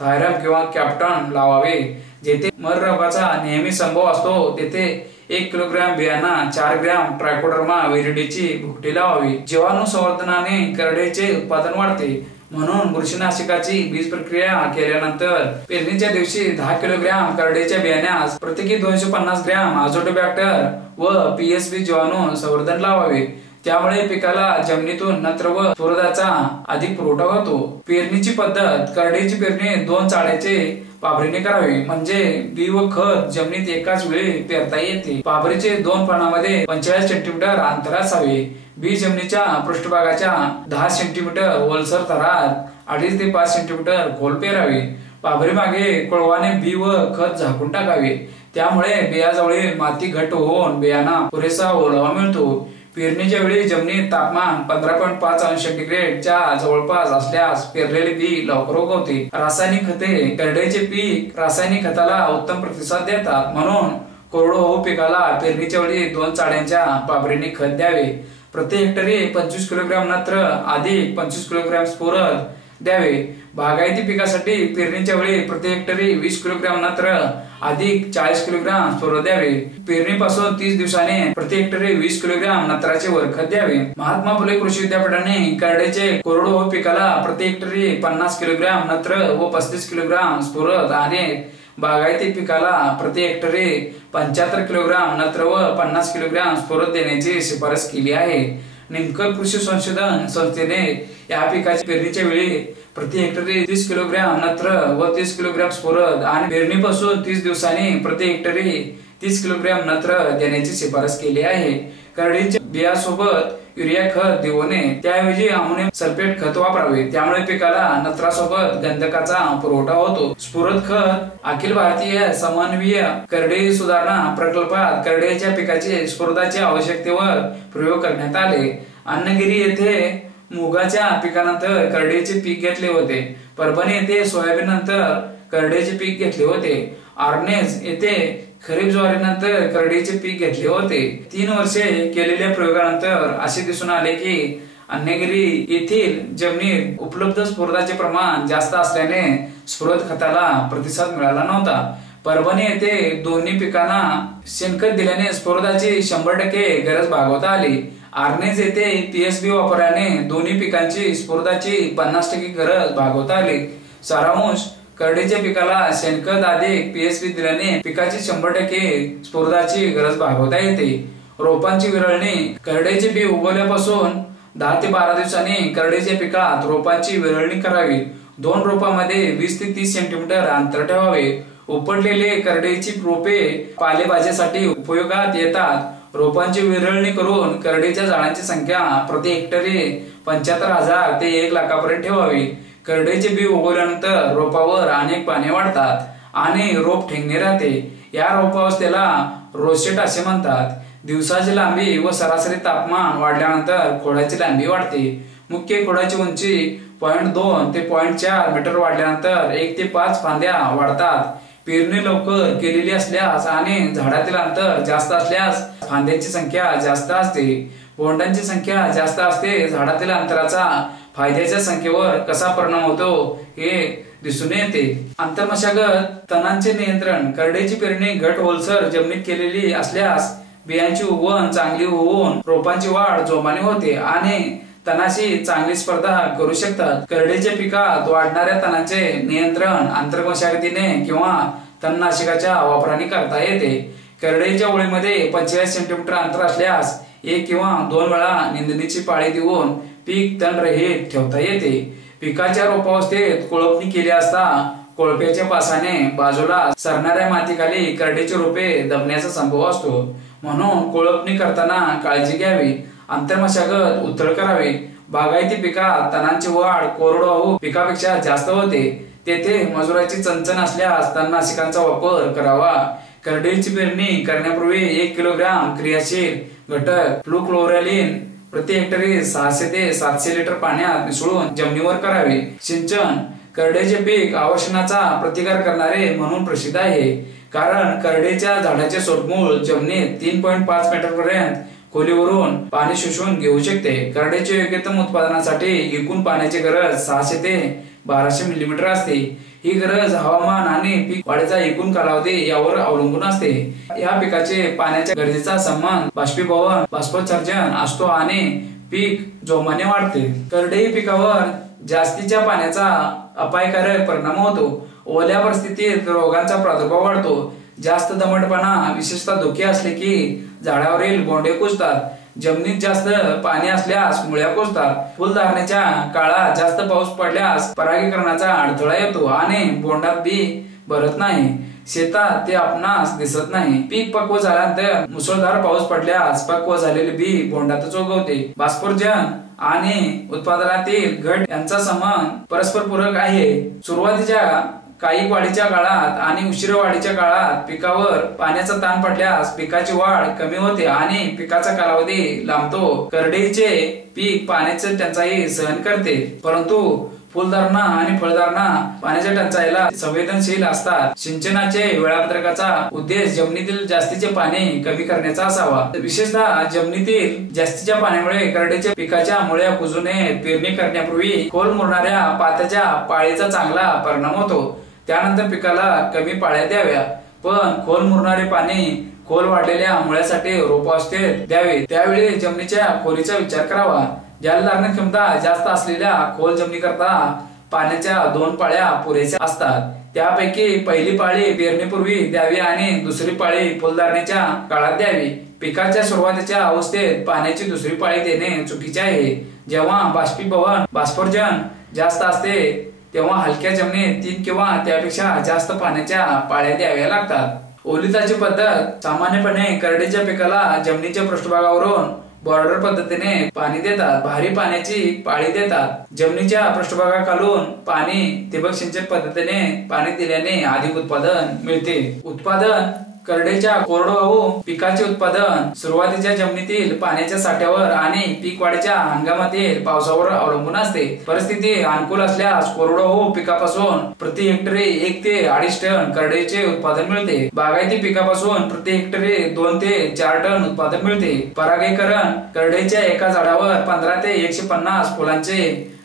थायरम किंवा कॅप्टन लावावे। जेथे मर रोगाचा नेहमी संभव असतो तेथे 1 किलोग्रॅम बियाणा 4 ग्रॅम ट्रायकोडर्मा विरिडीची भुकटी लावावी। जीवाणू संवर्धनाने करडईचे उत्पादन वाढते म्हणून बुरशीनाशकाची बीज प्रक्रिया केल्यानंतर पेरणीच्या दिवशी 10 किलोग्रॅम करडईच्या बियाण्यास प्रत्येकी 250 ग्रॅम अझोटोबॅक्टर व पीएसबी जीवाणू संवर्धन लावावे। त्यामुळे पिकाला जमिनीतून नत्र व स्फुरदाचा अधिक पुरवठा होतो। पेरणीची पद्धत। करडईची पेरणी 2 चाळ्याचे पाभरीने करावी म्हणजे बी व खत जमिनीत एकाच वेळी पेरता येते। पाभरीचे 2 पानामध्ये 45 सेंटीमीटर अंतर असावे। बी जमिनीच्या पृष्ठभागाच्या 10 सेंटीमीटर ओलसर थरात 2.5 ते 5 सेंटीमीटर खोल पेरावे। पाभरी मागे कोळवाने बी व खत झाकून टाकावे। त्यामुळे बियाजवळील माती घट्ट होऊन बियाणा पुरेसा ओलावा मिळतो। पेरणीच्या वेळी जमिनीत तापमान 15.5 अंश सेंटीग्रेडच्या जवळपास असल्यास पेरलेले बी लवकर उगवते। रासायनिक खते। करडईचे पीक रासायनिक खताला उत्तम प्रतिसाद देतात म्हणून कोरडवाहू पिकाला पेरणीच्या वेळी 2 चाळ्यांच्या पाभरीने खत द्यावे। प्रति हेक्टरी 25 किलोग्रॅम नत्र अधिक 25 किलोग्रॅम स्फुरद द्यावे। बागायती पिकासाठी पेरणीच्या वेळी प्रति हेक्टरी 20 किलोग्रॅम नत्र अधिक 40 किलोग्रॅम स्फुरद द्यावे। पेरणीपासून 30 दिवसाने प्रति हेक्टरी 20 किलोग्रॅम नत्राचे वरखत द्यावे। महात्मा फुले कृषी विद्यापीठाने करडईचे कोरडवाहू पिकाला प्रति हेक्टरी 50 किलोग्रॅम नत्र व 35 किलोग्रॅम स्फुरद आणि बागायती पिकाला प्रति हेक्टरी 75 किलोग्रॅम नत्र व 50 किलोग्रॅम स्फुरद देण्याची शिफारस केली आहे। निमकर कृषी संशोधन संस्थेने या पिकाच्या पेरणीच्या वेळी प्रति हेक्टरी 30 किलोग्रॅम नत्र व 30 किलोग्रॅम स्फुरद आणि पेरणीपासून 30 दिवसांनी प्रति हेक्टरी 30 किलोग्रॅम नत्र देण्याची शिफारस केली आहे। करडईच्या बियासोबत युरिया खत देऊ नये, त्याऐवजी अमोनियम सल्फेट खत वापरावे। त्यामुळे पिकाला नत्रासोबत गंधकाचा पुरवठा होतो। स्फुरद खत। अखिल भारतीय समन्वय करडई सुधारणा प्रकल्पात करडईच्या पिकाचे स्फुरदाच्या आवश्यकतेवर प्रयोग करण्यात आले। अन्नगिरी येथे मुगाच्या पिकानंतर करडईचे पीक घेतले होते। परभणी येथे सोयाबीन नंतर करडईचे पीक घेतले होते। आर्नेज येथे खरीप ज्वारीनंतर करडईचे पीक घेतले होते। 3 वर्षे केलेल्या प्रयोगानंतर असे दिसून आले की अन्नगिरी येथील जमिनीत उपलब्ध स्फुरदाचे प्रमाण जास्त असल्याने स्फुरद खताला प्रतिसाद मिळाला नव्हता। परभणी येथे दोन्ही पिकांना शेणखत दिल्याने स्फुरदाची 100% गरज भागवता आली। आर्नेज येथे पीएसबी वापरल्याने दोन्ही पिकांची स्फुरदाची 50% गरज भागवता आली। सारांश। करडईच्या पिकाला शेणखत अधिक पीएसबी दिल्याने पिकाची 100% स्फुरदाची गरज भागवता येते। रोपांची विरळणी। करडईचे बी उगवल्यापासून 10 ते 12 दिवसांनी करडईच्या पिकात रोपांची विरळणी करावी। दोन रोपामध्ये 20 ते 30 सेंटीमीटर अंतर ठेवावे. उपटलेले करडईची रोपे पालेभाजीसाठी उपयोगात येतात. रोपांची विरळणी करून करडईच्या झाडांची संख्या प्रति हेक्टरी 75,000 ते 1 लाखापर्यंत ठेवावी. करडईचे बी उगवल्यानंतर रोपावर अनेक पाने वाढतात आणि रोप ठेंगणे राहते. या रोपावस्थेला रोसेट असे म्हणतात. दिवसाची लांबी व सरासरी तापमान वाढल्यानंतर खोडाची लांबी वाढते. मुख्य खोडाची उंची 0.2 ते 0.4 मीटर वाढल्यानंतर 1 ते 5 फांद्या वाढतात. पेरणी लवकर केलेली असल्यास आणि झाडातील अंतर जास्त असल्यास फांद्यांची संख्या जास्त असते. बोंडांची संख्या जास्त असते. झाडातील अंतराचा फायद्याच्या संख्येवर कसा परिणाम होतो हे दिसून येते. आंतरमशागत तणांचे नियंत्रण. करडईची पेरणी घट ओलसर जमिनीत केलेली असल्यास बियांची उगवण चांगली होऊन रोपांची वाढ जोमाने होते आणि तणाशी चांगली स्पर्धा करू शकतात. करडईच्या पिकात वाढणाऱ्या तणांचे नियंत्रण आंतरमशागतीने किंवा तणनाशकाच्या वापराने करता येते. करडईच्या ओळीमध्ये 45 सेंटीमीटर अंतर असल्यास 1 किंवा 2 वेळा निंदणीची पाळी देऊन पीक तणरहित ठेवता येते. पिकाच्या रोपावस्थेत कोळपणी केली असता कोळप्याच्या पासाने बाजूला सरणाऱ्या मातीखाली करडईची रोपे दबण्याचा संभव असतो. म्हणून कोळपणी करताना काळजी घ्यावी. आंतरमशागत उथळ करावी. बागायती पिकात तणांची वाढ कोरडवाहू पिकापेक्षा जास्त होते. तेथे मजुराची चणचण असल्यास तणनाशकांचा वापर करावा. करडईची पेरणी करण्यापूर्वी 1 किलोग्राम क्रियाशील घटक फ्लुक्लोरॅलिन प्रति हेक्टरी 600 ते 700 लिटर पाण्यात मिसळून जमिनीवर करावे. सिंचन. करडईचे पीक अवर्षणाचा प्रतिकार करणारे म्हणून प्रसिद्ध आहे. कारण करडईच्या झाडाचे सोटमूळ जमिनीत 3.5 मीटर पर्यंत खोलीवरून पाणी शोषून घेऊ शकते. करडईच्या योग्यतम उत्पादनासाठी एकूण पाण्याची गरज 600 ते 1200 मिलीमीटर असते. ही गरज हवामान आणि पीक वाढीचा एकूण कालावधी यावर अवलंबून असते. या पिकाचे पाण्याच्या गरजेचा संबंध बाष्पीभवन बाष्पोत्सर्जन असतो आणि पीक जोमाने वाढते. करडई पिकावर जास्तीच्या पाण्याचा अपायकारक परिणाम होतो. ओल्या परिस्थितीत रोगांचा प्रादुर्भाव वाढतो. जास्त दमटपणा विशेषतः धोके असले की झाडावरील बोंडे कुजतात. जमिनीत जास्त पाणी असल्यास मुळ्या कुजतात. फुलधारणेच्या काळात जास्त पाऊस पडल्यास परागीकरणाचा अडथळा येतो आणि बोंडात बी भरत नाही. शेतात ते आपणास दिसत नाही. पीक पक्व झाल्यानंतर मुसळधार पाऊस पडल्यास पक्व झालेले बी बोंडातच उगवते. बाष्पोत्सर्जन आणि उत्पादनातील घट यांचा संबंध परस्पर पूरक आहे. सुरुवातीच्या काही वाढीच्या काळात आणि उशिरा वाढीच्या काळात पिकावर पाण्याचा ताण पडल्यास पिकाची वाढ कमी होते आणि पिकाचा कालावधी लांबतो. करडईचे पीक पाण्याची टंचाई सहन करते, परंतु फुलधारणा आणि फळधारणा पाण्याच्या टंचाईला संवेदनशील असतात. सिंचनाचे वेळापत्रकाचा उद्देश जमिनीतील जास्तीचे पाणी कमी करण्याचा असावा. विशेषतः जमिनीतील जास्तीच्या पाण्यामुळे करडईच्या पिकाच्या मुळ्या कुजू नयेत. पेरणी करण्यापूर्वी खोल मुरणाऱ्या पात्याच्या पाळीचा चांगला परिणाम होतो. त्यानंतर पिकाला कमी पाळ्या द्याव्या, पण खोल मुरणारे पाणी खोल वाढलेल्या मुळ्यासाठी रोपावस्थेत द्यावे. त्यावेळी जमिनीच्या खोलीचा विचार करावा. ज्याला लागण्याची क्षमता जास्त असलेल्या खोल जमिनीकरता पाण्याच्या 2 पाळ्या पुरेशा असतात. त्यापैकी पहिली पाळी पेरणीपूर्वी द्यावी आणि दुसरी पाळी फुलधारणेच्या काळात द्यावी. पिकाच्या सुरुवातीच्या अवस्थेत पाण्याची दुसरी पाळी देणे चुकीचे आहे. जेव्हा बाष्पीभवन बाष्पोत्सर्जन जास्त असते तेव्हा हलक्या जमिनीत 3 किंवा त्यापेक्षा जास्त पाण्याच्या पाळ्या द्याव्या लागतात. ओलिताची पद्धत. सामान्यपणे करडईच्या पिकाला जमिनीच्या पृष्ठभागावरून बॉर्डर पद्धतीने पाणी देतात. भारी पाण्याची पाळी देतात. जमिनीच्या पृष्ठभागाखालून पाणी ठिबक सिंचन पद्धतीने पाणी दिल्याने अधिक उत्पादन मिळते. उत्पादन. करडईच्या कोरडवाहू पिकाचे उत्पादन सुरुवातीच्या जमिनीतील पाण्याच्या साठ्यावर आणि पीक वाढीच्या हंगामातील पावसावर अवलंबून असते. परिस्थिती अनुकूल असल्यास कोरडवाहू पिकापासून प्रति हेक्टरी 1 ते 2.5 टन करडईचे उत्पादन मिळते. बागायती पिकापासून प्रति हेक्टरी 2 ते 4 टन उत्पादन मिळते. परागीकरण. करडईच्या एका झाडावर 15 ते 150 फुलांचे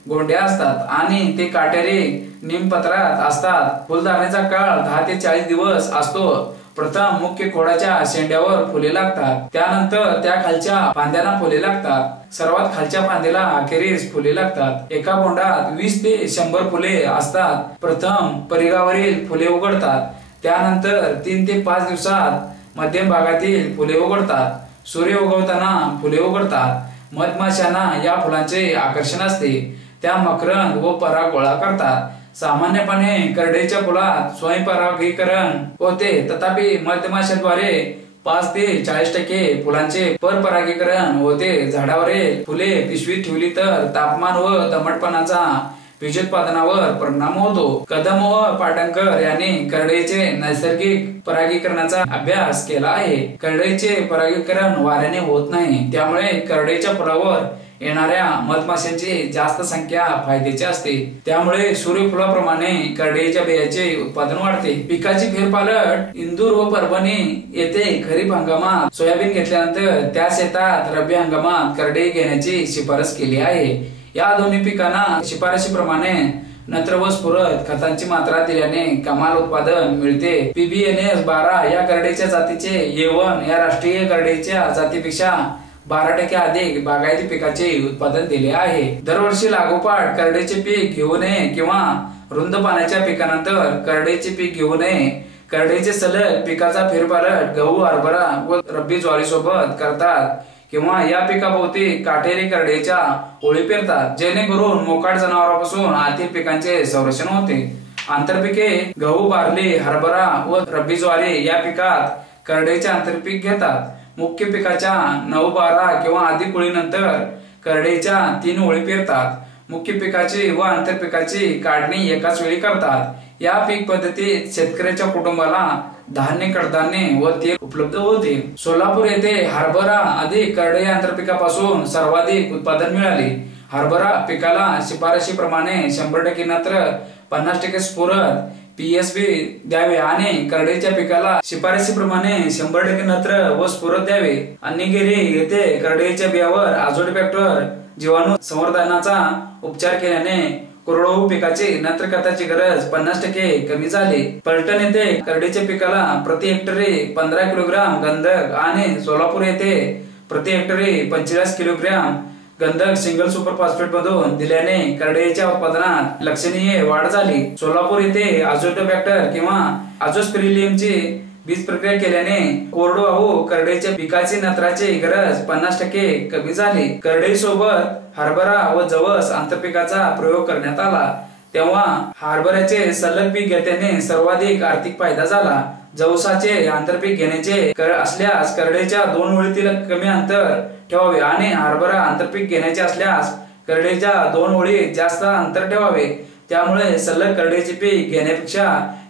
गोंडे असतात आणि ते काटेरी निमपत्रात असतात. फुलधारणेचा काळ 10 ते 40 दिवस असतो. प्रथम मुख्य खोडाच्या शेंड्यावर फुले लागतात. त्यानंतर त्या खालच्या फांद्यांना फुले लागतात. सर्वात खालच्या फांदीला अखेरीस फुले लागतात. एका बोंडात 20 ते 100 फुले असतात. प्रथम परिघावरील फुले उघडतात. त्यानंतर 3 ते 5 दिवसात मध्यम भागातील फुले उघडतात. सूर्य उगवताना फुले उघडतात. मधमाशांना या फुलांचे आकर्षण असते. त्या मकरंद व पराग गोळा करतात. सामान्यपणे करडईच्या फुलात स्वयंपरागीकरण होते, तथापि मधमाशांद्वारे 5 ते 40% फुलांचे परपरागीकरण होते. झाडावरील फुले पिशवीत ठेवली तर तापमान व दमटपणाचा बीजोत्पादनावर परिणाम होतो. कदम व पाटणकर यांनी करडईचे नैसर्गिक परागीकरणाचा अभ्यास केला आहे. करडईचे परागीकरण वाऱ्याने होत नाही, त्यामुळे करडईच्या फुलावर येणाऱ्या मधमाशांची जास्त संख्या फायद्याची असते. त्यामुळे सूर्यफुलाप्रमाणे करडईच्या बियाचे उत्पादन वाढते. पिकाची फेरपालट इंदूर व परभणी येथे खरीप हंगामात सोयाबीन घेतल्यानंतर त्या शेतात रब्बी हंगामात करडई घेण्याची शिफारस केली आहे. या दोन्ही पिकांना शिफारशीप्रमाणे नत्र व स्फुरद खतांची मात्रा दिल्याने कमाल उत्पादन मिळते. PBNS 12 या करडईच्या जातीचे A1 या राष्ट्रीय करडईच्या जातीपेक्षा 12% अधिक बागायती पिकाचे उत्पादन दिले आहे. दरवर्षी लागोपाठ करडईचे पीक घेऊ नये किंवा रुंद पाण्याच्या पिकानंतर करडईचे पीक घेऊ नये. करडईचे सलग पिकाचा फेरपालट गहू, हरभरा व रब्बी ज्वारी सोबत करतात किंवा या पिकाभोवती काटेरी करडईच्या ओळी पेरतात, जेणेकरून मोकाट जनावरांपासून आतील पिकांचे संरक्षण होते. आंतरपिके गहू, बार्ली, हरभरा व रब्बी ज्वारी या पिकात करडईचे आंतरपीक घेतात. मुख्य पिकाच्या 9-12 किंवा अधिक ओळीनंतर करडईच्या 3 ओळी पेरतात. मुख्य पिकाची व आंतरपिकाची काढणी एकाच वेळी करतात. या पीक पद्धतीत शेतकऱ्याच्या कुटुंबाला धान्य, कडधान्य व तेल उपलब्ध होते. सोलापूर येथे हरभरा अधिक करडई आंतरपिकापासून सर्वाधिक उत्पादन मिळाले. हरभरा पिकाला शिफारशीप्रमाणे 100% नत्र, 50% स्फुरद PSB द्यावे आणि करडईच्या पिकाला शिफारशीप्रमाणे 100% नत्र व स्फुरद द्यावे. अन्नीगिरी येथे करडईच्या बियावर आझोटबॅक्टर जीवाणू संवर्धनाचा उपचार केल्याने कोरडवाहू पिकाची नत्र खताची गरज 50% कमी झाली. पलटण येथे करडईच्या पिकाला प्रति हेक्टरी 15 किलोग्राम गंधक आणि सोलापूर येथे प्रति हेक्टरी 45 किलोग्राम गंधक सिंगल सुपर फॉस्फेट मधून दिल्याने करडईच्या उत्पादनात लक्षणीय वाढ झाली. सोलापूर येथे आझोटोबॅक्टर किंवा आझोस्पिरिलियमची बीज प्रक्रिया केल्याने कोरडवाहू करडईच्या पिकाची नत्राची गरज 50% कमी झाली. करडई सोबत हरभरा व जवस आंतरपिकाचा प्रयोग करण्यात आला, तेव्हा हरभऱ्याचे सलग पीक घेतल्याने सर्वाधिक आर्थिक फायदा झाला. जवसाचे आंतरपीक घेण्याचे असल्यास करडईच्या 2 ओळीतील कमी अंतर ठेवावे आणि हरभरा आंतरपीक घेण्याचे असल्यास करडईच्या 2 ओळी जास्त अंतर ठेवावे. त्यामुळे सलग करडईचे पीक घेण्यापेक्षा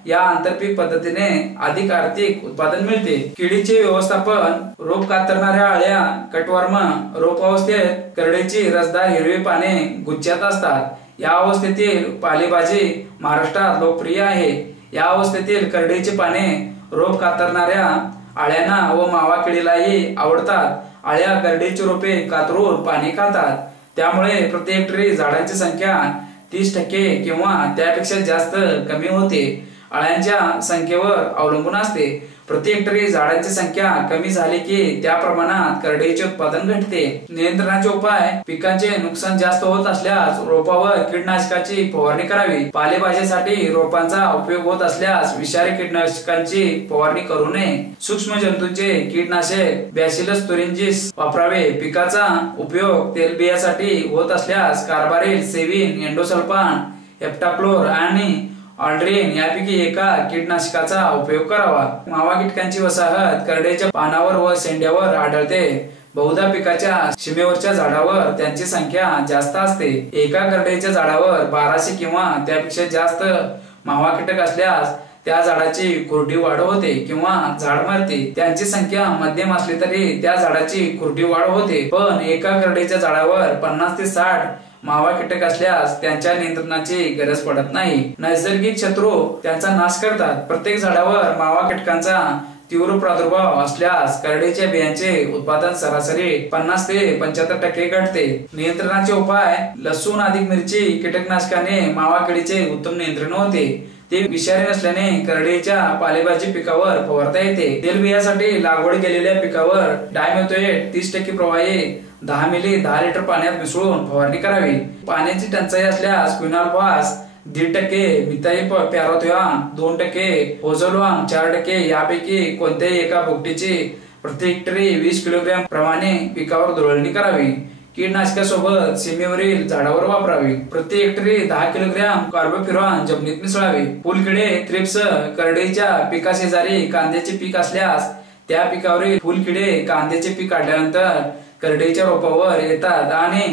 या आंतरपीक पद्धतीने अधिक आर्थिक उत्पादन मिळते. किडीचे व्यवस्थापन. रोप कातरणाऱ्या अळ्या, कटवर्म. रोप अवस्थेत करडईची रसदार हिरवी पाने गुच्छात असतात. या अवस्थेतील पालेभाजी महाराष्ट्रात लोकप्रिय आहे. या अवस्थेतील करडईची पाने रोप कातरणाऱ्या अळ्यांना व मावा किडीलाही आवडतात. अळ्या करडईची रोपे कातरून पाने खातात. त्यामुळे प्रति हेक्टरी झाडांची संख्या 30% किंवा त्यापेक्षा जास्त कमी होते. अळ्यांच्या संख्येवर अवलंबून असते. प्रति हेक्टरी झाडांची संख्या कमी झाली की त्या प्रमाणात करडईचे उत्पादन घटते. नियंत्रणाचे उपाय. पिकांचे नुकसान जास्त होत असल्यास रोपावर कीटकनाशकाची फवारणी करावी. पालेभाजीसाठी रोपांचा उपयोग होत असल्यास विषारी कीटकनाशकांची फवारणी करू नये. सूक्ष्म जंतूंचे कीटकनाशक बॅसिलस तुरिन्जिस वापरावे. पिकाचा उपयोग तेलबियासाठी होत असल्यास कार्बारिल, सेविन, एंडोसल्फान, हेप्टाक्लोर आणि ऑल्ड्रिन यापैकी एका कीटकनाशकाचा उपयोग करावा. मावा कीटकांची वसाहत करडईच्या पानावर व शेंड्यावर आढळते. बहुधा पिकाच्या सीमेवरच्या झाडावर त्यांची संख्या जास्त असते. एका करडईच्या झाडावर 1200 किंवा त्यापेक्षा जास्त मावा कीटक असल्यास त्या झाडाची खुरटी वाढ होते किंवा झाड मरते. त्यांची संख्या मध्यम असली तरी त्या झाडाची खुरटी वाढ होते. पण एका करडईच्या झाडावर 50 ते 60 मावा कीटक असल्यास त्यांच्या नियंत्रणाची गरज पडत नाही. नैसर्गिक शत्रू त्यांचा नाश करतात. प्रत्येक झाडावर मावा कीटकांचा तीव्र प्रादुर्भाव असल्यास करडईच्या बियांचे उत्पादन सरासरी 50 ते 75% घटते. नियंत्रणाचे उपाय. लसूण अधिक मिरची कीटकनाशकाने मावा किडीचे उत्तम नियंत्रण होते. ते विषारी नसल्याने करडईच्या पालेभाजी पिकावर फवारता येते. तेलबियासाठी लागवड केलेल्या पिकावर डायमेथोएट 30% प्रवाही 10 मिली 10 लिटर पाण्यात मिसळून फवारणी करावी. पाण्याची टंचाई असल्यास क्विनॉल-फास 1.5%, मिथाइल पॅराथ्योन 2%, ओझोलॉन 4% यापैकी कोणत्याही एका भुकटीची प्रति हेक्टरी 20 किलोग्रॅम प्रमाणे पिकावर धुळवणी करावी. कीटकनाशकासोबत सीमेवरील झाडावर वापरावे। प्रति हेक्टरी 10 किलोग्रॅम कार्बोफ्युरॉन जमिनीत मिसळावे। फुलकिडे, थ्रिप्स, करडईच्या पिकाशेजारी कांद्याचे पीक असल्यास त्या पिकावरील फुलकिडे कांद्याचे पीक काढल्यानंतर करडईच्या रोपावर येतात आणि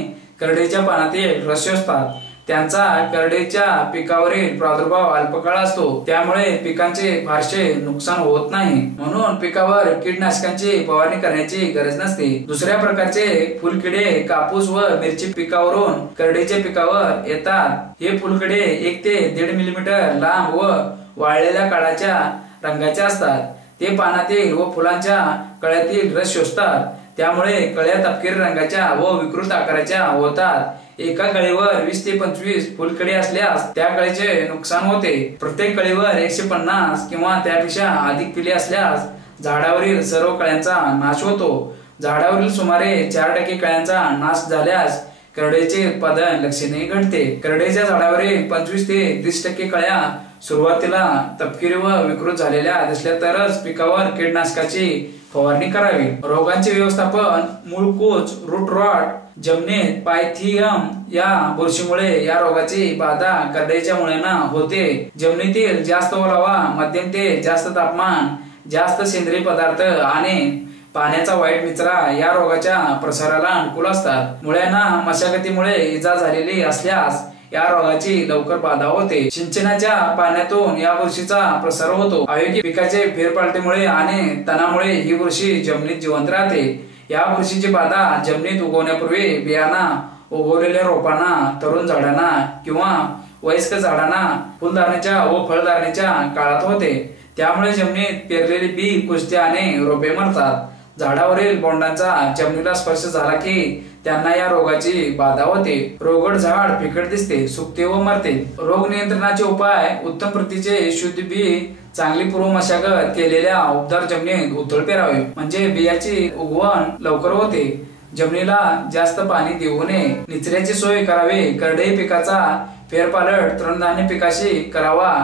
करडईच्या पानातील रस शोषतात। त्यांचा करडईच्या पिकावरील प्रादुर्भाव अल्पकाळ असतो, त्यामुळे पिकांचे फारसे नुकसान होत नाही, म्हणून पिकावर कीटकनाशकांची फवारणी करण्याची गरज नसते। दुसऱ्या प्रकारचे फुलकिडे कापूस व मिरची पिकावरून करडईच्या पिकावर येतात। हे फुलकिडे 1 ते 1.5 मिलीमीटर लांब व वाळलेल्या काळाच्या रंगाचे असतात। ते पानातील व फुलांच्या कळ्यातील रस शोषतात, त्यामुळे कळ्या तपकिरी रंगाच्या व विकृत आकाराच्या होतात। एका कळीवर 20 ते 25 फुलकिडे असल्यास त्या कळीचे नुकसान होते। प्रत्येक कळीवर 150 किंवा त्यापेक्षा अधिक पिले असल्यास झाडावरील सर्व कळ्यांचा नाश होतो। झाडावरील सुमारे 4% कळ्यांचा नाश झाल्यास करडईचे उत्पादन लक्षणीय घटते। करडईच्या झाडावरील 25 ते 30% कळ्या सुरुवातीला तपकिरी व विकृत झालेल्या दिसल्या तरच पिकावर कीटकनाशकाची फवारणी करावी। रोगांचे व्यवस्थापन, मूळकूच, रूट रॉट, जमिनीत पायथियम या बुरशीमुळे या रोगाची बाधा करडईच्या मुळ्यांना होते। जमिनीतील जास्त ओलावा, मध्यम ते जास्त तापमान, जास्त सेंद्रिय पदार्थ आणि पाण्याचा वाईट निचरा या रोगाच्या प्रसाराला अनुकूल असतात। मुळ्यांना मशागतीमुळे इजा झालेली असल्यास या रोगाची लवकर बाधा होते। सिंचनाच्या पाण्यातून या बुरशीचा प्रसार होतो। अयोग्य पिकाचे फेरपालटीमुळे आणि तणामुळे ही बुरशी जमिनीत जिवंत राहते। या बुरशीची बाधा जमिनीत उगवण्यापूर्वी बियाणा उगवलेल्या रोपांना, तरुण झाडांना किंवा वयस्क झाडांना फुलधारणेच्या व फळधारणेच्या काळात होते। त्यामुळे जमिनीत पेरलेली बी कुजते आणि रोपे मरतात। झाडावरील बोंडांचा जमिनीला स्पर्श झाला की त्यांना या रोगाची बाधा होते। रोगट झाड फिकट दिसते, सुकते व मरते। रोग नियंत्रणाचे उपाय: उत्तम प्रतीचे शुद्ध बी चांगली पूर्व मशागत केलेल्या उबदार जमिनीत उथळ पेरावे, म्हणजे बियाची उगवण लवकर होते। जमिनीला जास्त पाणी देऊ नये। निचऱ्याची सोय करावी। करडई पिकाचा फेरपालट तृणधान्य पिकाशी करावा।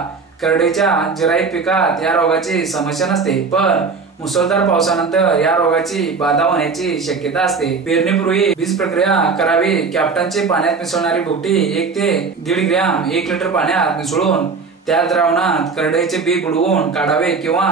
करडईच्या जिरायत पिकात या रोगाची समस्या नसते, पण मुसळधार पावसानंतर या रोगाची बाधा होण्याची शक्यता असते। पेरणीपूर्वी बीज प्रक्रिया करावी। कॅप्टनचे पाण्यात मिसळणारी भुकटी 1 ते 1.5 ग्रॅम 1 लिटर पाण्यात मिसळून त्या द्रावणात करडईचे बी बुडवून काढावे किंवा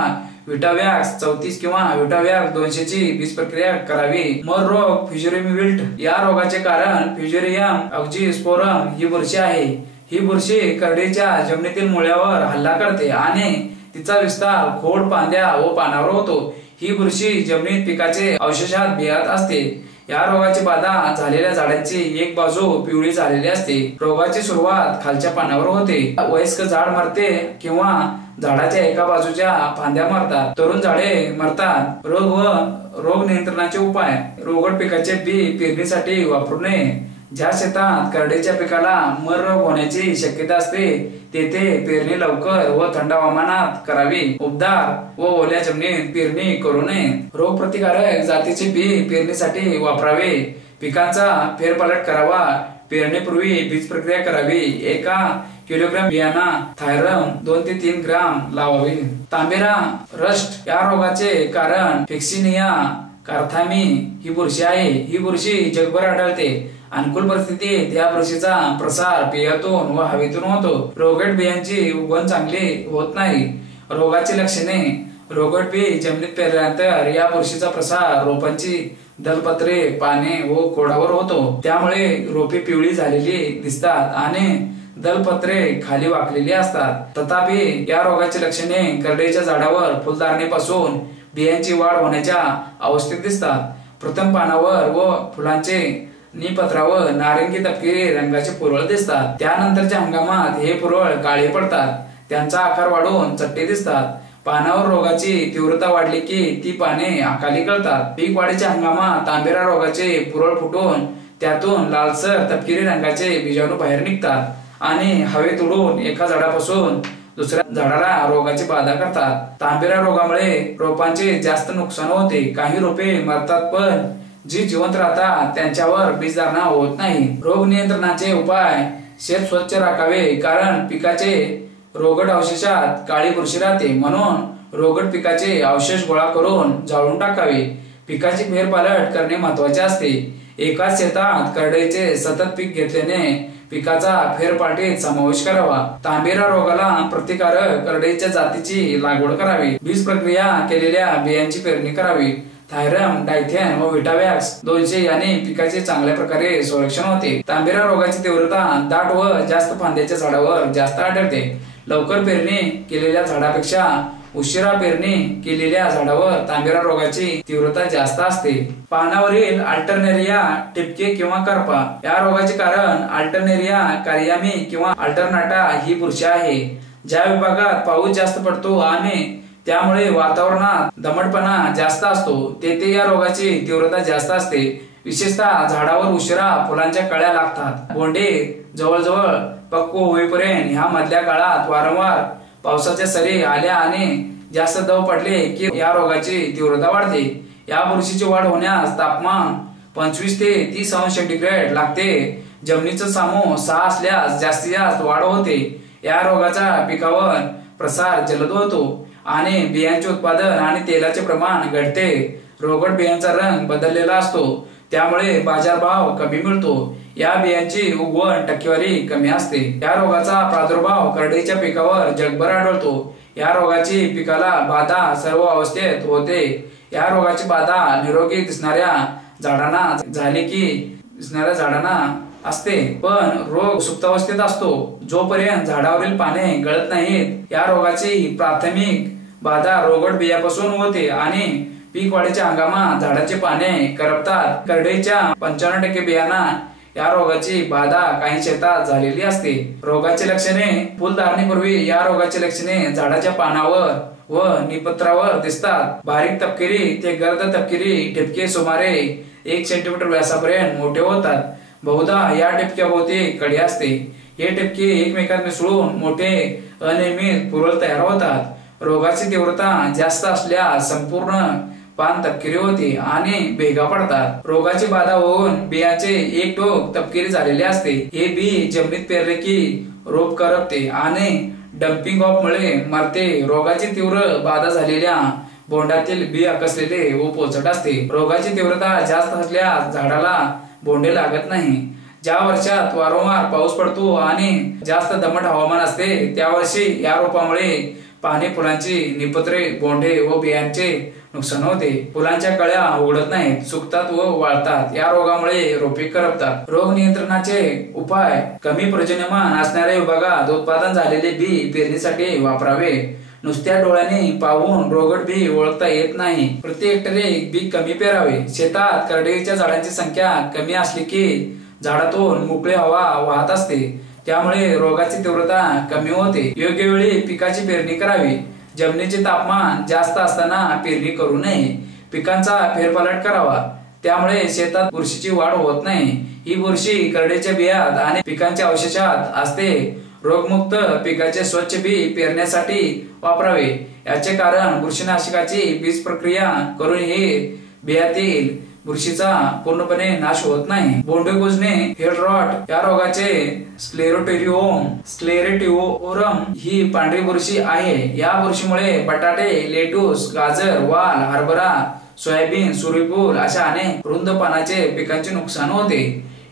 विटावॅक्स 34 किंवा विटावॅक्स 200 ची बीज प्रक्रिया करावी। मर रोग, फ्युजेरियम विल्ट या रोगाचे कारण फ्युजेरियम अँजिओस्पर्म ही बुरशी आहे। ही बुरशी करडईच्या जमिनीतील मुळ्यावर हल्ला करते आणि तिचा विस्तार खोड, फांद्या व पानावर होतो। ही बुरशी जमिनीत पिकाचे अवशेषात बियात असते। या रोगाची बाधा झालेल्या झाडांची एक बाजू पिवळी झालेली असते। रोगाची सुरुवात खालच्या पानावर होते। वयस्क झाड मरते किंवा झाडाच्या एका बाजूच्या फांद्या मरतात। तरुण झाडे मरतात। रोग नियंत्रणाचे उपाय: रोगट पिकाचे बी पेरणीसाठी वापरू नये। ज्या शेतात करडईच्या पिकाला मर रोग होण्याची शक्यता असते तेथे पेरणी लवकर व थंड हवामानात करावी। उबदार व ओल्या जमिनीत पेरणी करू नये। रोगप्रतिकारक जातीचे बी पेरणीसाठी वापरावे। पिकांचा फेरपालट करावा। पेरणीपूर्वी बीज प्रक्रिया करावी। 1 किलोग्रॅम बियाणा थायरम 2 ते 3 ग्राम लावावे। तांबेरा रस्ट या रोगाचे कारण फिक्सिनिया कार्थामी ही बुरशी आहे। ही बुरशी जगभर आढळते। अनुकूल परिस्थितीत या बुरशीचा प्रसार पेयातून व हवेतून होतो। रोगट बियांची उगवण चांगली होत नाही। रोगाची लक्षणे: रोगट बी जमिनीत पेरल्यानंतर या बुरशीचा प्रसार रोपांची दलपत्रे, पाने व खोडावर होतो, त्यामुळे रोपे पिवळी झालेली दिसतात आणि दलपत्रे खाली वाकलेली असतात। तथापि या रोगाची लक्षणे करडईच्या झाडावर फुलधारणेपासून बियांची वाढ होण्याच्या अवस्थेत दिसतात। प्रथम पानावर व फुलांचे निपत्रावर नारंगी तपकिरी रंगाचे पुरळ दिसतात। त्यानंतरच्या हंगामात हे पुरळ काळे पडतात। त्यांचा आकार वाढून चट्टे दिसतात। पानावर रोगाची तीव्रता वाढली की ती पाने अकाली गळतात। पीक वाढीच्या हंगामात तांबेरा रोगाचे पुरळ फुटून त्यातून लालसर तपकिरी रंगाचे बीजाणू बाहेर निघतात आणि हवेत उडून एका झाडापासून दुसऱ्या झाडाला रोगाची बाधा करतात। तांबेरा रोगामुळे रोपांचे जास्त नुकसान होते। काही रोपे मरतात, पण जी जिवंत राहतात त्यांच्यावर बीजधारणा होत नाही। रोग नियंत्रणाचे उपाय: शेत स्वच्छ राखावे, कारण पिकाचे रोगट अवशेषात काळी बुरशी राहते, म्हणून रोगट पिकाचे अवशेष गोळा करून जाळून टाकावे। पिकाची फेरपालट करणे महत्त्वाचे असते। एकाच शेतात करडईचे सतत पीक घेतल्याने पिकाचा फेरपालटीत समावेश करावा। तांबेरा रोगाला प्रतिकारक करडईच्या जातीची लागवड करावी। बीज प्रक्रिया केलेल्या बियांची पेरणी करावी। थायरम, डायथेन व विटावॅक्स 200 याने पिकाचे चांगल्या प्रकारे संरक्षण होते। तांबेरा रोगाची तीव्रता दाट व जास्त फांद्याच्या झाडावर जास्त आढळते। लवकर पेरणी केलेल्या झाडापेक्षा उशिरा पेरणी केलेल्या झाडावर तांबेरा रोगाची तीव्रता जास्त असते। पानावरील अल्टरनेरिया, ठिपके किंवा करपा या रोगाचे कारण अल्टरनेरिया कारियामी किंवा अल्टरनाटा ही बुरशी आहे। ज्या विभागात पाऊस जास्त पडतो आणि त्यामुळे वातावरणात दमटपणा जास्त असतो तेथे या रोगाची तीव्रता जास्त असते। विशेषतः झाडावर उशिरा फुलांच्या कळ्या लागतात। बोंडे जवळजवळ पक्व होईपर्यंत ह्या मधल्या काळात वारंवार पावसाच्या सरी आल्या आणि जास्त दव पडले की या रोगाची तीव्रता वाढते। या बुरशीची वाढ होण्यास तापमान 25 ते 30 अंश सेंटीग्रेड लागते। जमिनीचा सामू 6 असल्यास जास्तीत जास्त वाढ होते। या रोगाचा पिकावर प्रसार जलद होतो आणि बियांचे उत्पादन आणि तेलाचे प्रमाण घटते। रोगट बियांचा रंग बदललेला असतो त्यामुळे बाजारभाव कमी मिळतो। या बियांची उगवण टक्केवारी कमी असते। या रोगाचा प्रादुर्भाव करडईच्या पिकावर जगभर आढळतो। या रोगाची पिकाला बाधा सर्व अवस्थेत होते। या रोगाची बाधा निरोगी दिसणाऱ्या झाडांना असते, पण रोग सुप्तावस्थेत असतो जोपर्यंत झाडावरील पाने गळत नाहीत। या रोगाची प्राथमिक बाधा रोगट बियापासून होते आणि पीक वाढीच्या हंगामात झाडाचे पाने करपतात। करडईच्या 95% बियांना या रोगाची बाधा काही शेतात झालेली असते। रोगाची लक्षणे फुलधारणीपूर्वी या रोगाची लक्षणे झाडाच्या पानावर व निपत्रावर दिसतात। बारीक तपकिरी ते गर्द तपकिरी ठिपके सुमारे 1 सेंटीमीटर व्यासापर्यंत मोठे होतात। बहुधा या ठिपक्याभोवती कडी असते। हे ठिपके एकमेकात मिसळून मोठे अनियमित पुरळ तयार होतात। रोगाची तीव्रता जास्त असल्यास संपूर्ण पान तपकिरी होते आणि भेगा पडतात। रोगाची बाधा होऊन बियाचे एक टोक तपकिरी झालेले असते। हे बी जमिनीत पेरले की रोप करपते आणि डंपिंग ऑफ मुळे मरते। रोगाची तीव्र बाधा झालेल्या बोंडातील बी आकसलेले व पोचट असते। रोगाची तीव्रता जास्त असल्यास झाडाला बोंडे लागत नाही। ज्या वर्षात वारंवार पाऊस पडतो आणि जास्त दमट हवामान असते त्या वर्षी या रोपामुळे पाने, फुलांची निपत्रे, बोंडे व बियांचे नुकसान होते। फुलांच्या कळ्या उघडत नाहीत, सुकतात व वाळतात। या रोगामुळे रोपे करपतात। रोग नियंत्रणाचे उपाय: कमी पर्जन्यमान असणाऱ्या विभागात उत्पादन झालेले बी पेरणीसाठी वापरावे। नुसत्या डोळ्यांनी पाहून रोगट बी ओळखता येत नाही। प्रति हेक्टरी बी कमी पेरावे। शेतात करडईच्या झाडांची संख्या कमी असली की झाडातून मोकळी हवा वाहत असते त्यामुळे रोगाची तीव्रता कमी होते। योग्य वेळी पिकाची पेरणी करावी। जमिनीचे तापमान जास्त असताना पेरणी करू नये। पिकांचा फेरपालट करावा, त्यामुळे शेतात बुरशीची वाढ होत नाही। ही बुरशी करडईच्या बियात आणि पिकांच्या अवशेषात असते। रोगमुक्त पिकाचे स्वच्छ बी पेरण्यासाठी वापरावे। याचे कारण बुरशीनाशकाची बीज प्रक्रिया करून हे बियातील बुरशीचा पूर्णपणे नाश होत नाही। बोंडे कुजणे, हेड रॉट या रोगाचे स्क्लेरोटिओरम ही पांढरी बुरशी आहे। या बुरशीमुळे बटाटे, लेटूस, गाजर, वाल, हरभरा, सोयाबीन, सूर्यफूल अशा अनेक रुंद पानाचे पिकांचे नुकसान होते।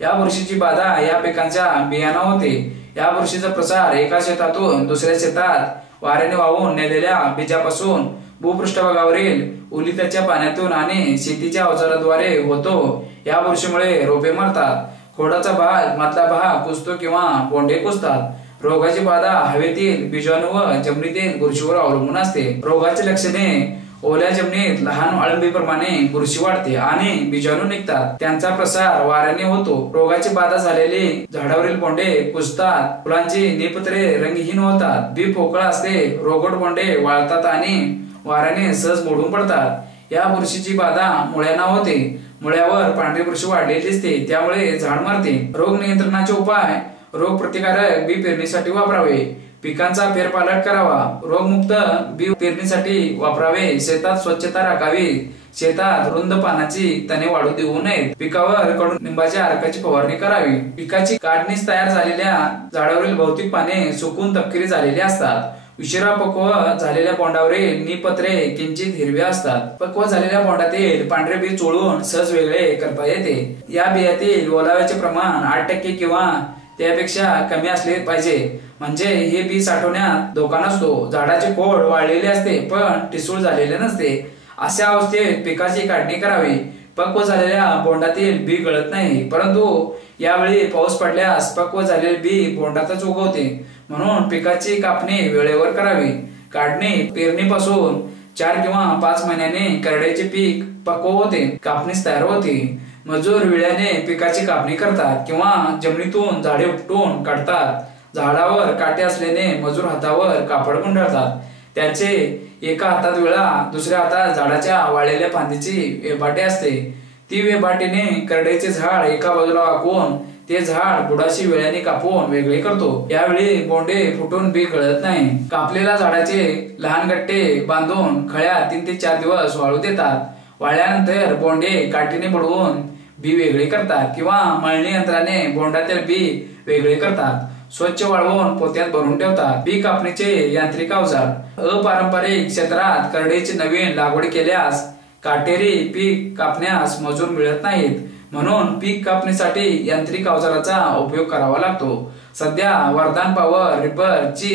या बुरशीची बाधा या पिकांच्या बियांना होते। या बुरशीचा प्रसार एका शेतातून दुसऱ्या शेतात वाऱ्याने वाहून नेलेल्या बीजापासून भूपृष्ठभागावरील ओलिताच्या पाण्यातून आणि शेतीच्या अवजाराद्वारे होतो। या बुरशीमुळे रोपे मरतात। खोडाचा भाग, मधला भाग कुजतो किंवा बोंडे कुजतात। रोगाची बाधा हवेतील बीजाणू व जमिनीतील बुरशीवर अवलंबून असते। रोगाची लक्षणे: ओल्या जमिनीत लहान अळंबीप्रमाणे बुरशी वाढते आणि बीजाणू निघतात। त्यांचा प्रसार वाऱ्याने होतो। रोगाची बाधा झालेली झाडावरील बोंडे कुजतात। फुलांची निपत्रे रंगहीन होतात। बी पोकळ असते। रोगट बोंडे वाळतात आणि वाऱ्याने सहज मोडून पडतात। या बुरशीची बाधा मुळ्यांना होते। मुळ्यावर पांढरी बुरशी वाढलेली दिसते त्यामुळे झाड मरते। रोग नियंत्रणाचे उपाय: रोग प्रतिकारक बी पेरणीसाठी वापरावे। पिकांचा फेरपालट करावा। रोगमुक्त बी पेरणीसाठी वापरावे। शेतात स्वच्छता राखावी। शेतात रुंद पानाची तणे वाढू देऊ नयेत। पिकावर कडुनिंबाच्या अर्काची फवारणी करावी। पिकाची काढणीस तयार झालेल्या झाडावरील भौतिक पाने सुकून तपकिरी झालेली असतात। उशिरा पक्व झालेल्या बोंडावरील निपत्रे किंचित हिरव्या असतात. पक्व झालेल्या बोंडातील पांढरे बी चोळून सहज वेगळे करता येते. या बियातील ओलाव्याचे प्रमाण 8% किंवा त्यापेक्षा कमी असले पाहिजे, म्हणजे हे बी साठवण्यात धोका नसतो. झाडाचे खोड वाळलेले असते पण ठिसूळ झालेले नसते. अशा अवस्थेत पिकाची काढणी करावी. पक्व झालेल्या बोंडातील बी गळत नाही, परंतु यावेळी पाऊस पडल्यास पक्व झालेले बी बोंडातच उगवते, म्हणून पिकाची कापणी वेळेवर करावी. काढणी पेरणीपासून 4 किंवा 5 महिन्याने करड्याचे पीक पक्व होते, कापणीस तयार होते. मजूर विळ्याने पिकाची कापणी करतात किंवा जमिनीतून झाडे उपटून काढतात. झाडावर काटे असल्याने मजूर हातावर कापड गुंडाळतात. त्याचे एका हातात विळा, दुसऱ्या हातात झाडाच्या वाळलेल्या फांदीची वेबाटे असते. ती वेबाटीने करड्याचे झाड एका बाजूला वाकवून ते झाड बुडाशी वेळाने कापून वेगळे करतो. यावेळी बोंडे फुटून बी गळत नाही. कापलेल्या झाडाचे लहान गट्टे बांधून खळ्यात 3 ते 4 दिवस वाळू देतात. वाळल्यानंतर बोंडे काठीने बुडवून बी वेगळे करतात किंवा मळणी यंत्राने बोंडातील बी वेगळे करतात. स्वच्छ वाळवून पोत्यात भरून ठेवतात. बी कापणीचे यांत्रिक अवजार. अपारंपरिक क्षेत्रात करडईची नवीन लागवड केल्यास काटेरी पीक कापण्यास मजूर मिळत नाहीत, म्हणून पीक कापणीसाठी यांत्रिक अवजाराचा उपयोग करावा लागतो. सध्या वरदान पॉवर रिपर ची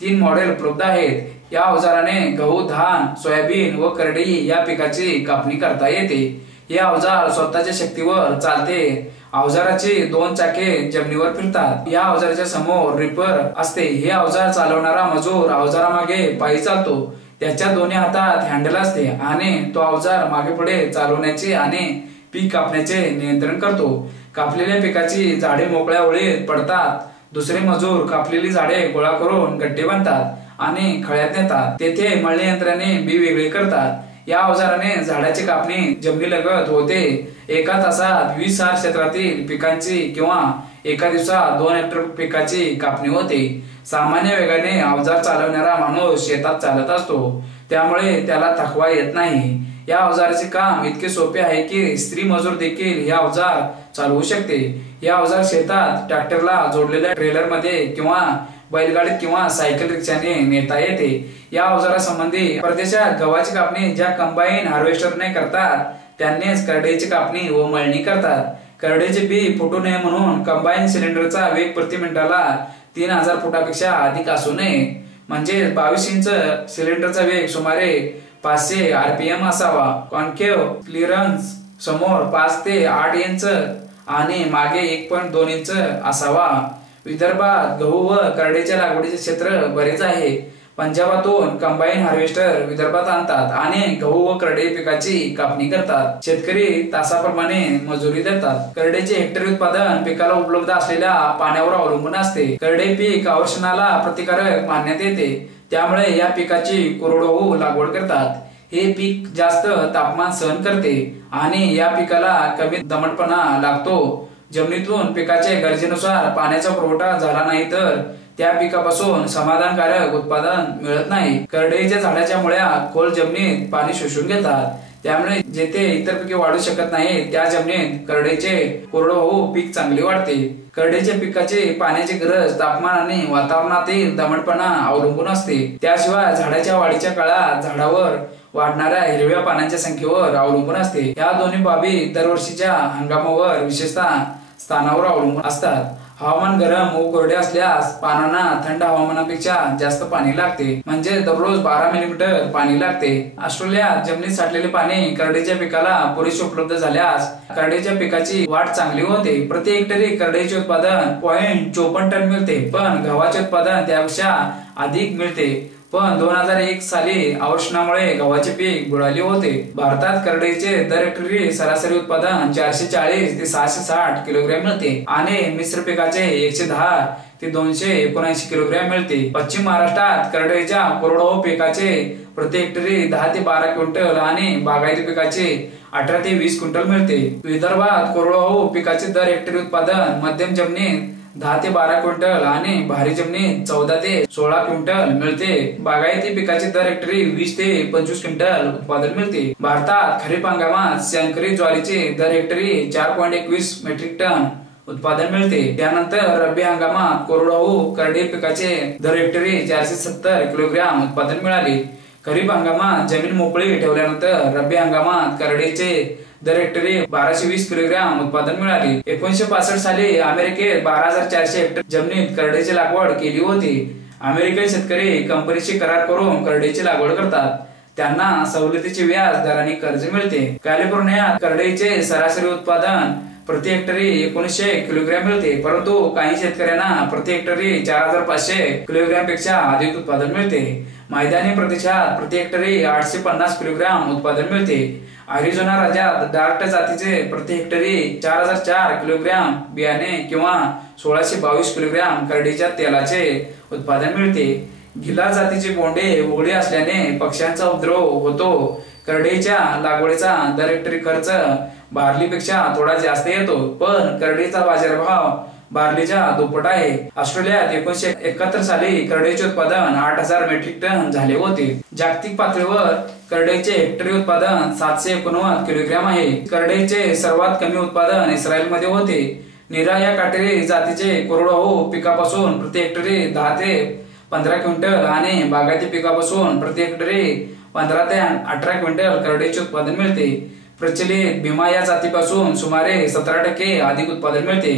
3 मॉडेल उपलब्ध आहेत. या अवजाराने गहू, धान, सोयाबीन व करडई या पिकाची कापणी करता येते. हे अवजार स्वतःच्या शक्तीवर चालते. अवजाराची 2 चाके जमिनीवर फिरतात. या अवजाराच्या समोर रिपर असते. हे अवजार चालवणारा मजूर अवजारामागे पायी चालतो. त्याच्या दोन्ही हातात हँडल असते आणि तो अवजार मागे पुढे चालवण्याचे आणि पीक कापण्याचे नियंत्रण करतो. कापलेल्या पिकाची झाडे मोकळ्या ओळीत पडतात. दुसरे मजूर कापलेली झाडे गोळा करून गट्टे बांधतात आणि खळ्यात नेतात. तेथे मळणी यंत्राने बी वेगळे करतात. या अवजाराने झाडाची कापणी जमिनीलगत होते. एका तासात 20 आर क्षेत्रातील पिकांची किंवा एका दिवसात 2 हेक्टर पिकाची कापणी होते. सामान्य वेगाने अवजार चालवणारा माणूस शेतात चालत असतो, त्यामुळे त्याला थकवा येत नाही. या अवजाराचे काम इतके सोपे आहे की स्त्री मजूर देखील हे अवजार चालवू शकते. या अवजार शेतात ट्रॅक्टरला जोडलेल्या ट्रेलर मध्ये किंवा बैलगाडीत किंवा सायकल रिक्षाने नेता येते. या अवजारासंबंधी परदेशात गव्हाची कापणी ज्या कंबाईन हार्वेस्टरने करतात त्यांनीच करडईची कापणी व मळणी करतात. करडईचे बी फुटू नये म्हणून कंबाईन सिलेंडरचा वेग प्रति मिनिटाला 3000 फुटापेक्षा अधिक असू नये, म्हणजे 22 इंच सिलेंडरचा वेग सुमारे 500 RPM असावा. कॉन्केव्ह क्लिअरन्स समोर 5 ते 8 इंच आणि मागे 1.2 इंच असावा. विदर्भात गहू व करडईच्या लागवडीचे क्षेत्र बरेच आहे. पंजाबातून कंबाईन हार्वेस्टर विदर्भात आणतात आणि गहू व करडई पिकाची कापणी करतात. शेतकरी तासाप्रमाणे मजुरी देतात. करडईचे हेक्टरी उत्पादन पिकाला उपलब्ध असलेल्या पाण्यावर अवलंबून असते. करडई पीक अवर्षणाला प्रतिकारक मानण्यात येते, त्यामुळे या पिकाची कोरडवाहू लागवड करतात. हे पीक जास्त तापमान सहन करते आणि या पिकाला कमी दमटपणा लागतो. जमिनीतून पिकाच्या गरजेनुसार पाण्याचा पुरवठा झाला नाही तर त्या पिकापासून समाधानकारक उत्पादन मिळत नाही. करडईच्या झाडाच्या मुळ्या खोल जमिनीत पाणी शोषून घेतात, त्यामुळे जेथे इतर पिके वाढू शकत नाही त्या जमिनीत करडईचे कोरडवाहू पीक चांगले वाढते. करडईच्या पिकाचे पाण्याची गरज तापमान आणि वातावरणातील दमटपणा अवलंबून असते. त्याशिवाय झाडाच्या वाढीच्या काळात झाडावर वाढणाऱ्या हिरव्या पानांच्या संख्येवर अवलंबून असते. या दोन्ही बाबी दरवर्षीच्या हंगामावर विशेषतः स्थानावर अवलंबून असतात. हवामान गरम व कोरडे असल्यास पानांना थंड हवामानापेक्षा जास्त पाणी लागते, म्हणजे दररोज 12 मिलीमीटर पाणी लागते. ऑस्ट्रेलियात जमिनीत साठलेले पाणी करडईच्या पिकाला पुरेसे उपलब्ध झाल्यास करडईच्या पिकाची वाढ चांगली होते. प्रति हेक्टरी करडईचे उत्पादन 0.54 टन मिळते, पण गव्हाचे उत्पादन त्यापेक्षा अधिक मिळते. पण 2001 साली अवर्षणामुळे गव्हाचे पीक बुडाले होते. भारतात करडईचे दर हेक्टरी सरासरी उत्पादन 440 ते 660 किलोग्रॅम मिळते आणि मिश्र पिकाचे 110 ते 279 किलोग्रॅम मिळते. पश्चिम महाराष्ट्रात करडईच्या कोरडवाहू पिकाचे प्रति हेक्टरी 10 ते 12 क्विंटल आणि बागायती पिकाचे 18 ते 20 क्विंटल मिळते. विदर्भात कोरडवाहू पिकाचे दर हेक्टरी उत्पादन मध्यम जमिनीत 10 ते 12 क्विंटल आणि भारी जमिनीत 14 ते 16 क्विंटल मिळते. बागायती पिकाचे दर हेक्टरी 20 ते 25 क्विंटल उत्पादन मिळते. भारतात खरीप हंगामात संकरित ज्वारीचे दर हेक्टरी 4.21 मेट्रिक टन उत्पादन मिळते। त्यानंतर रब्बी हंगामात कोरडवाहू करडई पिकाचे दर हेक्टरी 470 किलोग्रॅम उत्पादन मिळाले। खरीप हंगामात जमीन मोकळी ठेवल्यानंतर रब्बी हंगामात करडईचे दर हेक्टरी 1220 किलोग्रॅम उत्पादन मिळाले। 1965 साली अमेरिकेत 12,400 हेक्टर जमिनीत करडईची लागवड केली होती। अमेरिकन शेतकरी कंपनीशी करार करून करडईची लागवड करतात। त्यांना सवलतीचे व्याज दराने कर्ज मिळते। कॅलिफोर्नियात करडईचे सरासरी उत्पादन प्रति हेक्टरी 1900 किलोग्रॅम मिळते, परंतु काही शेतकऱ्यांना प्रति हेक्टरी 4500 किलोग्रॅम पेक्षा अधिक उत्पादन मिळते। मैदानी प्रदेशात प्रति हेक्टरी 850 किलोग्रॅम उत्पादन मिळते। अरिझोना राज्यात डार्ट जातीचे प्रति हेक्टरी 4004 किलोग्रॅम बियाणे किंवा 1622 किलोग्रॅम करडईच्या तेलाचे उत्पादन मिळते। गिला जातीचे बोंडे उघडे असल्याने पक्ष्यांचा उपद्रव होतो। करडईच्या लागवडीचा दर हेक्टरी खर्च बार्लीपेक्षा थोडा जास्त येतो, पण करडईचा बाजारभाव बार्लीच्या दुप्पट आहे। ऑस्ट्रेलियात 1971 साली करडईचे उत्पादन 8000 मेट्रिक टन झाले होते। जागतिक पातळीवर करडईचे हेक्टरी उत्पादन 789 किलोग्रॅम आहे। करडईचे सर्वात कमी उत्पादन इस्रायलमध्ये होते। नीरा या काटेरी जातीचे कोरडवाहू पिकापासून प्रति हेक्टरी 10 ते 15 क्विंटल आणि बागायती पिकापासून प्रति हेक्टरी 15 ते 18 क्विंटल करडईचे उत्पादन मिळते। प्रचलित भीमा या जातीपासून सुमारे 17% अधिक उत्पादन मिळते।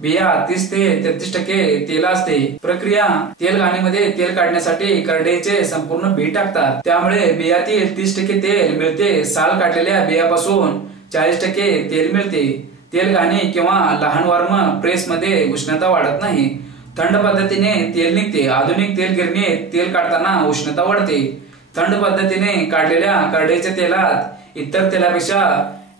बिया 30 ते 33% तेल असते। प्रक्रिया तेल घाणीमध्ये तेल काढण्यासाठी करडईचे संपूर्ण बी टाकतात, त्यामुळे बियातील 30% तेल मिळते। साल काढलेल्या बियापासून 40% तेल मिळते। तेल घाणी किंवा लहान वॉर्म प्रेस मध्ये उष्णता वाढत नाही, थंड पद्धतीने तेल निघते। आधुनिक तेल गिरणीत तेल काढताना उष्णता वाढते। थंड पद्धतीने काढलेल्या करडईच्या तेलात इतर तेलापेक्षा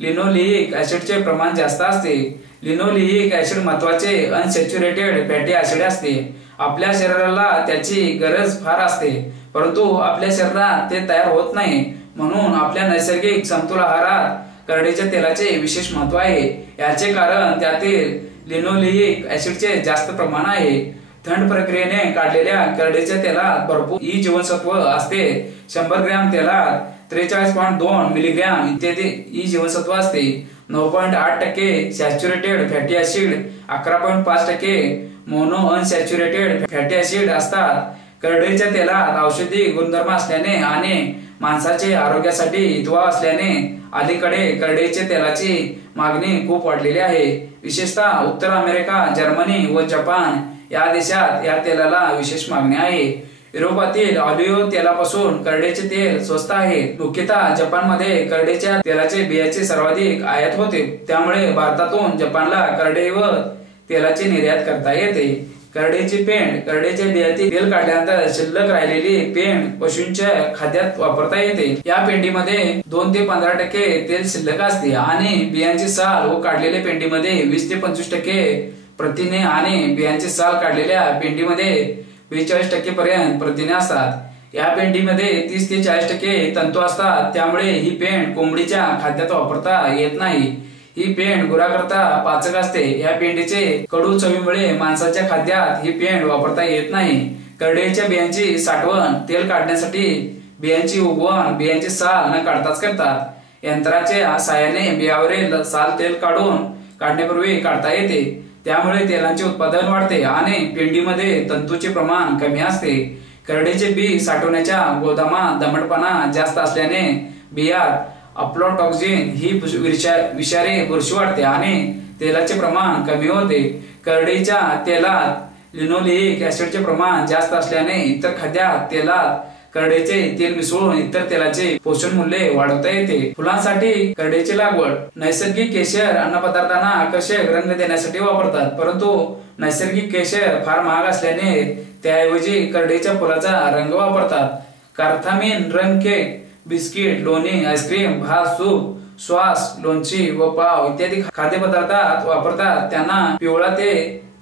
लिनोलिक ऍसिडचे प्रमाण जास्त असते। लिनोलिक ऍसिड महत्वाचे अनसॅच्युरेटेड फॅटी ऍसिड असते। आपल्या शरीराला त्याची गरज फार असते, परंतु आपल्या शरीरात ते तयार होत नाही, म्हणून आपल्या नैसर्गिक समतोल आहारात करडईच्या तेलाचे विशेष महत्व आहे। याचे कारण त्यातील लिनोलिक ऍसिडचे जास्त प्रमाण आहे। थंड प्रक्रियेने काढलेल्या करडईच्या तेलात भरपूर ई जीवनसत्व असते। 100 ग्रॅम तेलात 43.2 मिलीग्रॅम इत्यादी ई जीवनसत्व असते। 9.8% saturated fatty acid, 11.5% mono unsaturated fatty acid असतात। करडईच्या तेलात औषधी गुणधर्म असल्याने आणि माणसाचे आरोग्यासाठी हितवा असल्याने अलीकडे करडईच्या तेलाची मागणी खूप वाढलेली आहे। विशेषतः उत्तर अमेरिका, जर्मनी व जपान या देशात या तेलाला विशेष मागणी आहे। युरोपातील ऑलिव्ह तेलापासून करडईचे तेल स्वस्त आहे। मुख्यतः जपानमध्ये करडईच्या तेलाचे बियाचे सर्वाधिक आयात होते, त्यामुळे भारतातून जपानला करडई व तेलाची निर्यात करता येते। करडईची पेंड, करडईच्या बियातील तेल काढल्यानंतर शिल्लक राहिलेली पेंड पशूंच्या खाद्यात वापरता येते। या पेंडीमध्ये 2 ते 15% तेल शिल्लक असते आणि बियांची साल व काढलेल्या पेंडीमध्ये 20 ते 25% प्रथिने आणि बियांची साल काढलेल्या पेंडीमध्ये 42% पर्यंत प्रथिने असतात। या पेंडीमध्ये 30 ते 40% तंतू असतात, त्यामुळे ही पेंड कोंबडीच्या खाद्यात वापरता येत नाही। ही पेंड गुराकरता पाचक असते। या पेंडीचे कडू चवीमुळे माणसाच्या खाद्यात ही पेंड वापरता येत नाही। करडईच्या बियांची साठवण तेल काढण्यासाठी बियांची उगवण बियांची साल न काढताच करतात। यंत्राच्या साहाय्याने बियावरील साल तेल काढण्यापूर्वी काढता येते, त्यामुळे तेलाचे उत्पादन वाढते आणि पेंडीमध्ये तंतूचे प्रमाण कमी असते। करडईचे बी साठवण्याच्या गोदामात दमटपणा जास्त असल्याने बियात अफ्लाटॉक्सिन ही विषारी बुरशी वाढते आणि तेलाचे प्रमाण कमी होते। करडईच्या तेलात लिनोलिक ऍसिडचे प्रमाण जास्त असल्याने इतर खाद्यात तेलात करडईचे तेल मिसळून इतर तेलाचे पोषण मूल्य वाढवता येते। फुलांसाठी करडईची लागवड नैसर्गिक केशर अन्नपदार्थांना आकर्षक रंग देण्यासाठी वापरतात, परंतु नैसर्गिक केशर फार महाग असल्याने त्याऐवजी करडईच्या फुलाचा रंग वापरतात। कार्थामिन रंग केक, बिस्किट, लोणी, आईस्क्रीम, भात, सूप, श्वास, लोणची व पाव इत्यादी खाद्यपदार्थात वापरतात। त्यांना पिवळा ते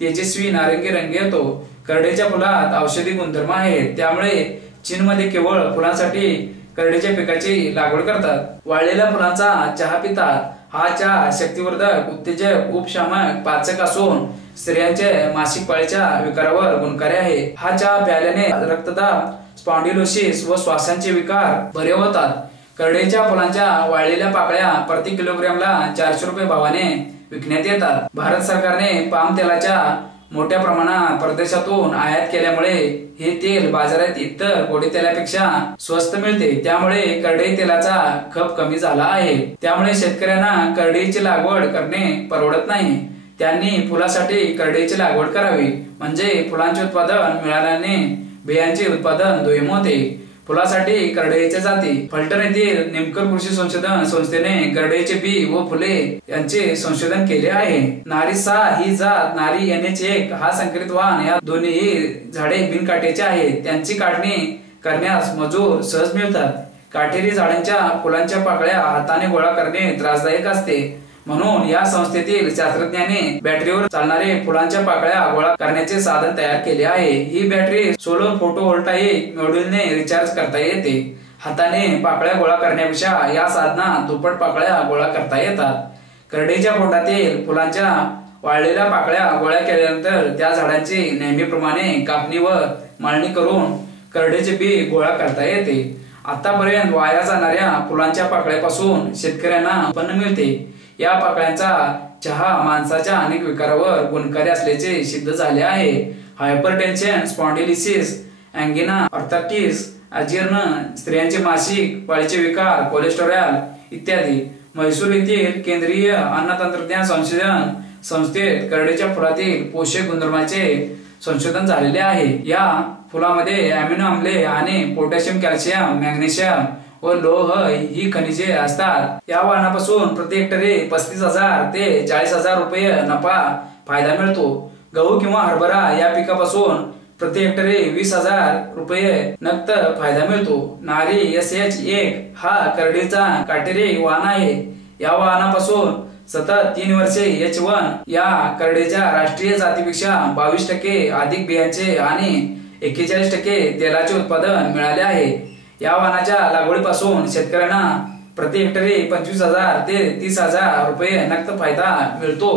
तेजस्वी नारंगी रंग येतो। करडईच्या फुलात औषधी गुणधर्म आहेत, त्यामुळे चीनमध्ये केवळ फुलांसाठी करडईच्या पिकाची लागवड करतात। वाळलेल्या फुलांचा चहा पितात। हा चहा शक्तिवर्धक, उत्तेजक, उपशामक, पाचक असून स्त्रियांच्या मासिक पाळीच्या विकारावर गुणकारी आहे। हा चहा प्यायल्याने रक्तदाब, स्पॉन्डिलोसिस व श्वासांचे विकार बरे होतात। करडईच्या फुलांच्या वाळलेल्या पाकळ्या प्रति किलोग्रॅमला 400 रुपये भावाने विकण्यात येतात। भारत सरकारने पाम तेलाच्या मोठ्या प्रमाणात परदेशातून आयात केल्यामुळे हे तेल बाजारात इतर गोडे तेलापेक्षा स्वस्त मिळते, त्यामुळे करडई तेलाचा खप कमी झाला आहे। त्यामुळे शेतकऱ्यांना करडईची लागवड करणे परवडत नाही। त्यांनी फुलासाठी करडईची लागवड करावी, म्हणजे फुलांचे उत्पादन मिळाल्याने बियांचे उत्पादन दुय्यम होते। फुलासाठी करडईच्या जाती। फलटण येथील निमकर कृषी संशोधन संस्थेने करडईचे बी व फुले यांचे संशोधन केले आहे। नारी 6 ही जात, नारी NH1 हा संकरित वाण या दोन्ही झाडे बिनकाठीचे आहेत। त्यांची काढणी करण्यास मजूर सहज मिळतात। काटेरी झाडांच्या फुलांच्या पाकळ्या हाताने गोळा करणे त्रासदायक असते, म्हणून या संस्थेतील शास्त्रज्ञांनी बॅटरीवर चालणारे फुलांच्या पाकळ्या गोळा करण्याचे साधन तयार केले आहे। ही बॅटरी सोलर फोटोव्होल्टाईक मॉड्यूलने रिचार्ज करता येते। हाताने पाकळ्या गोळा करण्यापेक्षा या साधनात दुप्पट पाकळ्या गोळा करता येतात। करडईच्या पोटातील फुलांच्या वाळलेल्या पाकळ्या गोळा केल्यानंतर त्या झाडांची नेहमीप्रमाणे कापणी व मळणी करून करडईचे बी गोळा करता येते। आतापर्यंत वाया जाणाऱ्या फुलांच्या पाकळ्यापासून शेतकऱ्यांना उत्पन्न मिळते। या पाकळ्यांचा चहा माणसाच्या अनेक विकारावर गुणकारी असल्याचे सिद्ध झाले आहे। हायपरटेन्शन, स्पॉन्डिलिसिस, अँगिना, ऑर्थरायटिस, अजीर्ण, स्त्रियांचे मासिक पाळीचे विकार, कोलेस्टेरॉल इत्यादी। म्हैसूर येथील केंद्रीय अन्न तंत्रज्ञान संशोधन संस्थेत करडईच्या फुलातील पोषक गुणधर्माचे संशोधन झालेले आहे। या फुलामध्ये अमिनो आम्ले आणि पोटॅशियम, कॅल्शियम, मॅग्नेशियम व लोह ही खनिजे असतात। या वाणापासून प्रति हेक्टरी 35,000 ते 40,000 रुपये नफा फायदा मिळतो। गहू किंवा हरभरा या पिकापासून प्रति हेक्टरी 20,000 रुपये नक्त फायदा मिळतो। नारी SH1 हा करडईचा काटेरी वाण आहे। या वाणापासून सतत 3 वर्षे H1 या करडईच्या राष्ट्रीय जातीपेक्षा 22% अधिक बियांचे आणि 41% तेलाचे उत्पादन मिळाले आहे। या वाणाच्या लागवडीपासून शेतकऱ्यांना प्रति हेक्टरी 25,000 ते 30,000 रुपये नक्त फायदा मिळतो।